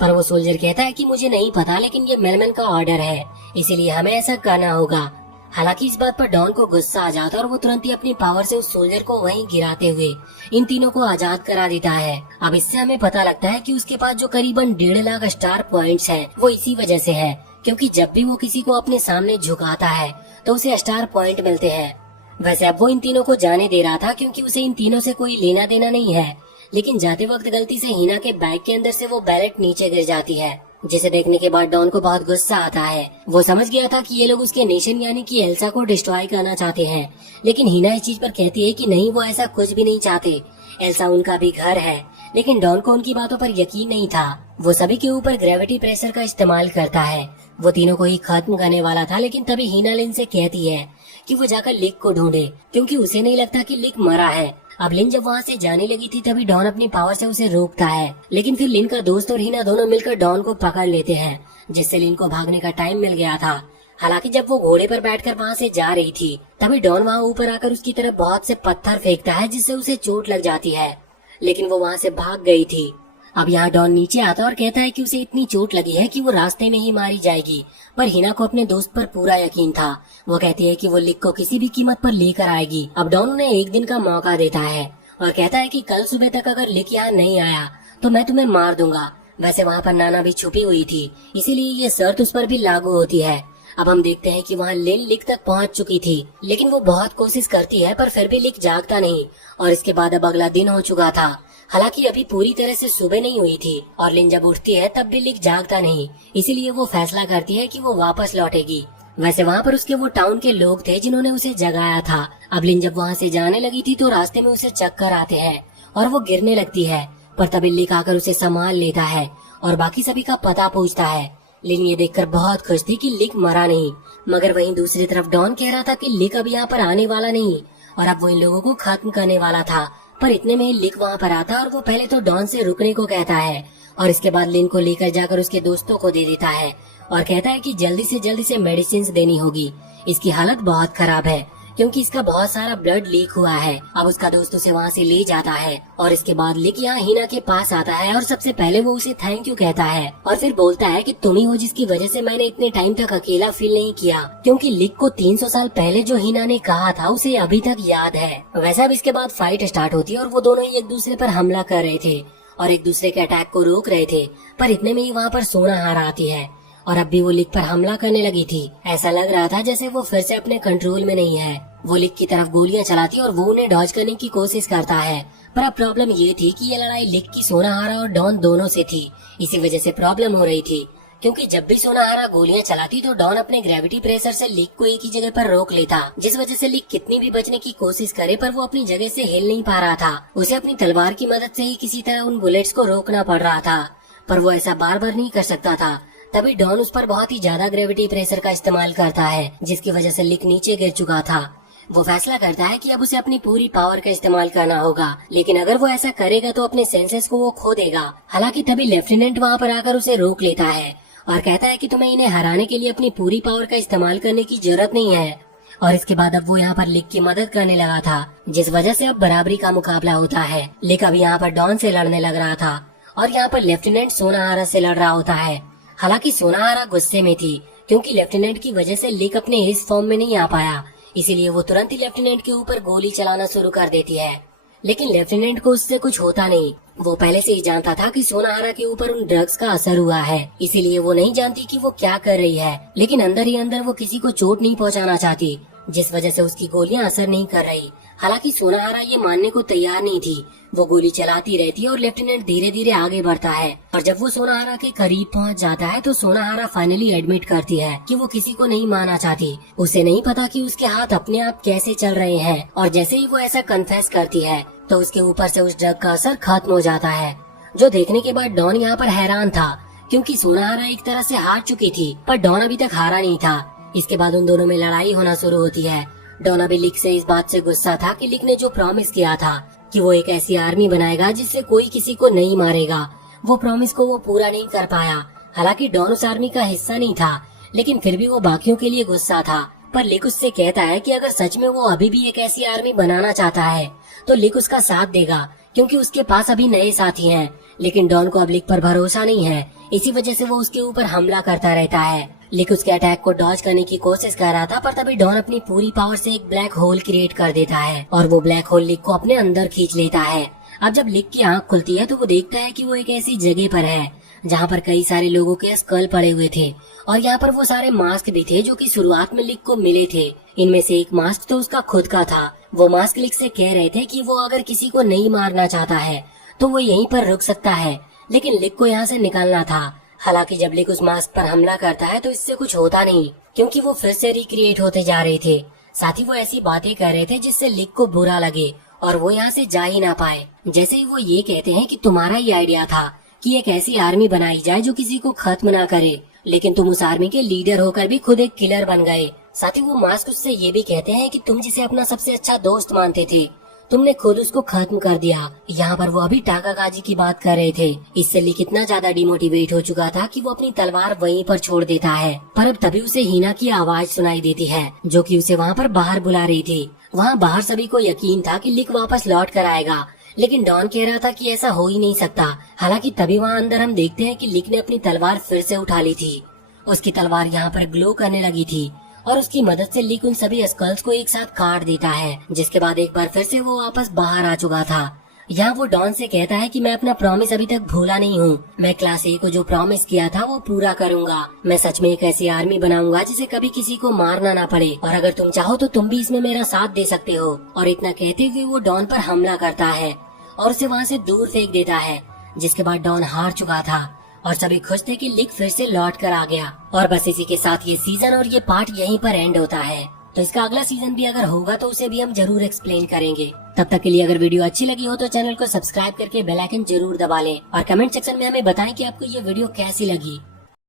पर वो सोल्जर कहता है कि मुझे नहीं पता, लेकिन ये मेलमन का ऑर्डर है, इसीलिए हमें ऐसा करना होगा। हालांकि इस बात पर डॉन को गुस्सा आ जाता है और वो तुरंत ही अपनी पावर से उस सोल्जर को वहीं गिराते हुए इन तीनों को आजाद करा देता है। अब इससे हमें पता लगता है कि उसके पास जो करीबन 1.5 लाख स्टार पॉइंट्स हैं, वो इसी वजह से है, क्योंकि जब भी वो किसी को अपने सामने झुकाता है तो उसे स्टार पॉइंट मिलते हैं। वैसे अब वो इन तीनों को जाने दे रहा था क्योंकि उसे इन तीनों से कोई लेना देना नहीं है, लेकिन जाते वक्त गलती से हिना के बैग के अंदर से वो बैलेट नीचे गिर जाती है, जिसे देखने के बाद डॉन को बहुत गुस्सा आता है। वो समझ गया था कि ये लोग उसके नेशन यानी कि एल्सा को डिस्ट्रॉय करना चाहते हैं, लेकिन हिना इस चीज पर कहती है कि नहीं, वो ऐसा कुछ भी नहीं चाहते। एल्सा उनका भी घर है। लेकिन डॉन को उनकी बातों पर यकीन नहीं था। वो सभी के ऊपर ग्रेविटी प्रेशर का इस्तेमाल करता है। वो तीनों को ही खत्म करने वाला था, लेकिन तभी हिना लिन से कहती है कि वो जाकर लिक को ढूंढे, क्योंकि उसे नहीं लगता कि लिक मरा है। अब लिन जब वहाँ से जाने लगी थी तभी डॉन अपनी पावर से उसे रोकता है, लेकिन फिर लिन का दोस्त और हिना दोनों मिलकर डॉन को पकड़ लेते हैं, जिससे लिन को भागने का टाइम मिल गया था। हालांकि जब वो घोड़े पर बैठकर वहाँ से जा रही थी तभी डॉन वहाँ ऊपर आकर उसकी तरफ बहुत से पत्थर फेंकता है, जिससे उसे चोट लग जाती है, लेकिन वो वहाँ से भाग गई थी। अब यहाँ डॉन नीचे आता और कहता है कि उसे इतनी चोट लगी है कि वो रास्ते में ही मारी जाएगी, पर हिना को अपने दोस्त पर पूरा यकीन था। वो कहती है कि वो लिक को किसी भी कीमत पर लेकर आएगी। अब डॉन उन्हें एक दिन का मौका देता है और कहता है कि कल सुबह तक अगर लिक यहाँ नहीं आया तो मैं तुम्हें मार दूंगा। वैसे वहाँ पर नाना भी छुपी हुई थी, इसीलिए ये शर्त उस पर भी लागू होती है। अब हम देखते हैं कि वहाँ लिन लिक तक पहुँच चुकी थी, लेकिन वो बहुत कोशिश करती है पर फिर भी लिक जागता नहीं। और इसके बाद अब अगला दिन हो चुका था। हालांकि अभी पूरी तरह से सुबह नहीं हुई थी और लिन जब उठती है तब भी लिक जागता नहीं, इसीलिए वो फैसला करती है कि वो वापस लौटेगी। वैसे वहाँ पर उसके वो टाउन के लोग थे जिन्होंने उसे जगाया था। अब लिन जब वहाँ से जाने लगी थी तो रास्ते में उसे चक्कर आते हैं और वो गिरने लगती है, पर तभी लिक आकर उसे संभाल लेता है और बाकी सभी का पता पूछता है। लिन ये देखकर बहुत खुश थी कि लिक मरा नहीं, मगर वहीं दूसरी तरफ डॉन कह रहा था कि लिक अब यहाँ पर आने वाला नहीं और अब वो इन लोगों को खत्म करने वाला था। पर इतने में ही लिक वहाँ पर आता और वो पहले तो डॉन से रुकने को कहता है और इसके बाद लिन को लेकर जाकर उसके दोस्तों को दे देता है और कहता है कि जल्दी से मेडिसिन देनी होगी। इसकी हालत बहुत खराब है क्योंकि इसका बहुत सारा ब्लड लीक हुआ है। अब उसका दोस्त उसे वहाँ से ले जाता है और इसके बाद लिक यहाँ हिना के पास आता है और सबसे पहले वो उसे थैंक यू कहता है और फिर बोलता है कि तुम ही हो जिसकी वजह से मैंने इतने टाइम तक अकेला फील नहीं किया, क्योंकि लिक को 300 साल पहले जो हिना ने कहा था उसे अभी तक याद है। वैसे अब इसके बाद फाइट स्टार्ट होती है और वो दोनों ही एक दूसरे पर हमला कर रहे थे और एक दूसरे के अटैक को रोक रहे थे, पर इतने में ही वहाँ पर सोनाहारा आती है और अब भी वो लिक पर हमला करने लगी थी। ऐसा लग रहा था जैसे वो फिर से अपने कंट्रोल में नहीं है। वो लिक की तरफ गोलियां चलाती और वो उन्हें डॉज करने की कोशिश करता है, पर अब प्रॉब्लम ये थी कि ये लड़ाई लिक की सोनाहारा और डॉन दोनों से थी। इसी वजह से प्रॉब्लम हो रही थी, क्योंकि जब भी सोनाहारा गोलियां चलाती तो डॉन अपने ग्रेविटी प्रेशर से लिक को एक ही जगह पर रोक लेता, जिस वजह से लिक कितनी भी बचने की कोशिश करे पर वो अपनी जगह से हिल नहीं पा रहा था। उसे अपनी तलवार की मदद से ही किसी तरह उन बुलेट्स को रोकना पड़ रहा था, पर वो ऐसा बार बार नहीं कर सकता था। तभी डॉन उस पर बहुत ही ज्यादा ग्रेविटी प्रेशर का इस्तेमाल करता है, जिसकी वजह से लिक नीचे गिर चुका था। वो फैसला करता है कि अब उसे अपनी पूरी पावर का इस्तेमाल करना होगा, लेकिन अगर वो ऐसा करेगा तो अपने सेंसेस को वो खो देगा। हालांकि तभी लेफ्टिनेंट वहाँ पर आकर उसे रोक लेता है और कहता है कि तुम्हें इन्हें हराने के लिए अपनी पूरी पावर का इस्तेमाल करने की जरूरत नहीं है। और इसके बाद अब वो यहाँ पर लिक की मदद करने लगा था, जिस वजह से अब बराबरी का मुकाबला होता है। लिक अब यहाँ पर डॉन से लड़ने लग रहा था और यहाँ पर लेफ्टिनेंट सोनाहारा से लड़ रहा होता है। हालांकि सोनाहारा गुस्से में थी क्योंकि लेफ्टिनेंट की वजह से लिक अपने इस फॉर्म में नहीं आ पाया, इसीलिए वो तुरंत ही लेफ्टिनेंट के ऊपर गोली चलाना शुरू कर देती है। लेकिन लेफ्टिनेंट को उससे कुछ होता नहीं। वो पहले से ही जानता था कि सोनाहारा के ऊपर उन ड्रग्स का असर हुआ है, इसीलिए वो नहीं जानती कि वो क्या कर रही है, लेकिन अंदर ही अंदर वो किसी को चोट नहीं पहुंचाना चाहती, जिस वजह से उसकी गोलियां असर नहीं कर रही। हालांकि सोनाहारा ये मानने को तैयार नहीं थी। वो गोली चलाती रहती है और लेफ्टिनेंट धीरे धीरे आगे बढ़ता है और जब वो सोनाहारा के करीब पहुंच जाता है तो सोनाहारा फाइनली एडमिट करती है कि वो किसी को नहीं मारना चाहती। उसे नहीं पता कि उसके हाथ अपने आप कैसे चल रहे हैं और जैसे ही वो ऐसा कन्फेस करती है तो उसके ऊपर से उस ड्रग का असर खत्म हो जाता है। जो देखने के बाद डॉन यहाँ पर हैरान था क्योंकि सोनाहारा एक तरह से हार चुकी थी, पर डॉन अभी तक हारा नहीं था। इसके बाद उन दोनों में लड़ाई होना शुरू होती है। डॉन अभी लिक से इस बात से गुस्सा था कि लिक ने जो प्रॉमिस किया था कि वो एक ऐसी आर्मी बनाएगा जिससे कोई किसी को नहीं मारेगा, वो प्रॉमिस को वो पूरा नहीं कर पाया। हालांकि डॉन उस आर्मी का हिस्सा नहीं था, लेकिन फिर भी वो बाकियों के लिए गुस्सा था। पर लिक उससे कहता है कि अगर सच में वो अभी भी एक ऐसी आर्मी बनाना चाहता है तो लिक उसका साथ देगा क्योंकि उसके पास अभी नए साथी हैं। लेकिन डॉन को अब लिक पर भरोसा नहीं है, इसी वजह से वो उसके ऊपर हमला करता रहता है। लिक उसके अटैक को डॉज करने की कोशिश कर रहा था, पर तभी डॉन अपनी पूरी पावर से एक ब्लैक होल क्रिएट कर देता है और वो ब्लैक होल लिक को अपने अंदर खींच लेता है। अब जब लिक की आंख खुलती है तो वो देखता है कि वो एक ऐसी जगह पर है जहाँ पर कई सारे लोगों के स्कल पड़े हुए थे और यहाँ पर वो सारे मास्क भी थे जो कि शुरुआत में लिक को मिले थे। इनमें से एक मास्क तो उसका खुद का था। वो मास्क लिक से कह रहे थे कि वो अगर किसी को नहीं मारना चाहता है तो वो यहीं पर रुक सकता है, लेकिन लिक को यहाँ से निकलना था। हालांकि जब लिक उस मास्क पर हमला करता है तो इससे कुछ होता नहीं क्योंकि वो फिर से रिक्रिएट होते जा रहे थे। साथ ही वो ऐसी बातें कर रहे थे जिससे लिक को बुरा लगे और वो यहाँ से जा ही ना पाए। जैसे ही वो ये कहते हैं कि तुम्हारा ही आइडिया था कि एक ऐसी आर्मी बनाई जाए जो किसी को खत्म ना करे, लेकिन तुम उस आर्मी के लीडर होकर भी खुद एक किलर बन गए। साथ ही वो मास्क उससे ये भी कहते हैं कि तुम जिसे अपना सबसे अच्छा दोस्त मानते थे, तुमने खुद उसको खत्म कर दिया। यहाँ पर वो अभी टाकागाजी की बात कर रहे थे। इससे लिक इतना ज्यादा डिमोटिवेट हो चुका था कि वो अपनी तलवार वहीं पर छोड़ देता है। पर अब तभी उसे हीना की आवाज सुनाई देती है जो कि उसे वहाँ पर बाहर बुला रही थी। वहाँ बाहर सभी को यकीन था कि लिक वापस लौट कर आएगा, लेकिन डॉन कह रहा था कि ऐसा हो ही नहीं सकता। हालांकि तभी वहाँ अंदर हम देखते हैं कि लिक ने अपनी तलवार फिर से उठा ली थी। उसकी तलवार यहाँ पर ग्लो करने लगी थी और उसकी मदद से लिक उन सभी स्कल्स को एक साथ काट देता है, जिसके बाद एक बार फिर से वो वापस बाहर आ चुका था। यहाँ वो डॉन से कहता है कि मैं अपना प्रॉमिस अभी तक भूला नहीं हूँ। मैं क्लास ए को जो प्रॉमिस किया था वो पूरा करूँगा। मैं सच में एक ऐसी आर्मी बनाऊंगा जिसे कभी किसी को मारना ना पड़े, और अगर तुम चाहो तो तुम भी इसमें मेरा साथ दे सकते हो। और इतना कहते हुए वो डॉन पर हमला करता है और उसे वहाँ से दूर फेंक देता है, जिसके बाद डॉन हार चुका था और सभी खुश थे कि लिक फिर से लौट कर आ गया। और बस इसी के साथ ये सीजन और ये पार्ट यहीं पर एंड होता है। तो इसका अगला सीजन भी अगर होगा तो उसे भी हम जरूर एक्सप्लेन करेंगे। तब तक के लिए अगर वीडियो अच्छी लगी हो तो चैनल को सब्सक्राइब करके बेल आइकन जरूर दबा लें और कमेंट सेक्शन में हमें बताएं कि आपको ये वीडियो कैसी लगी।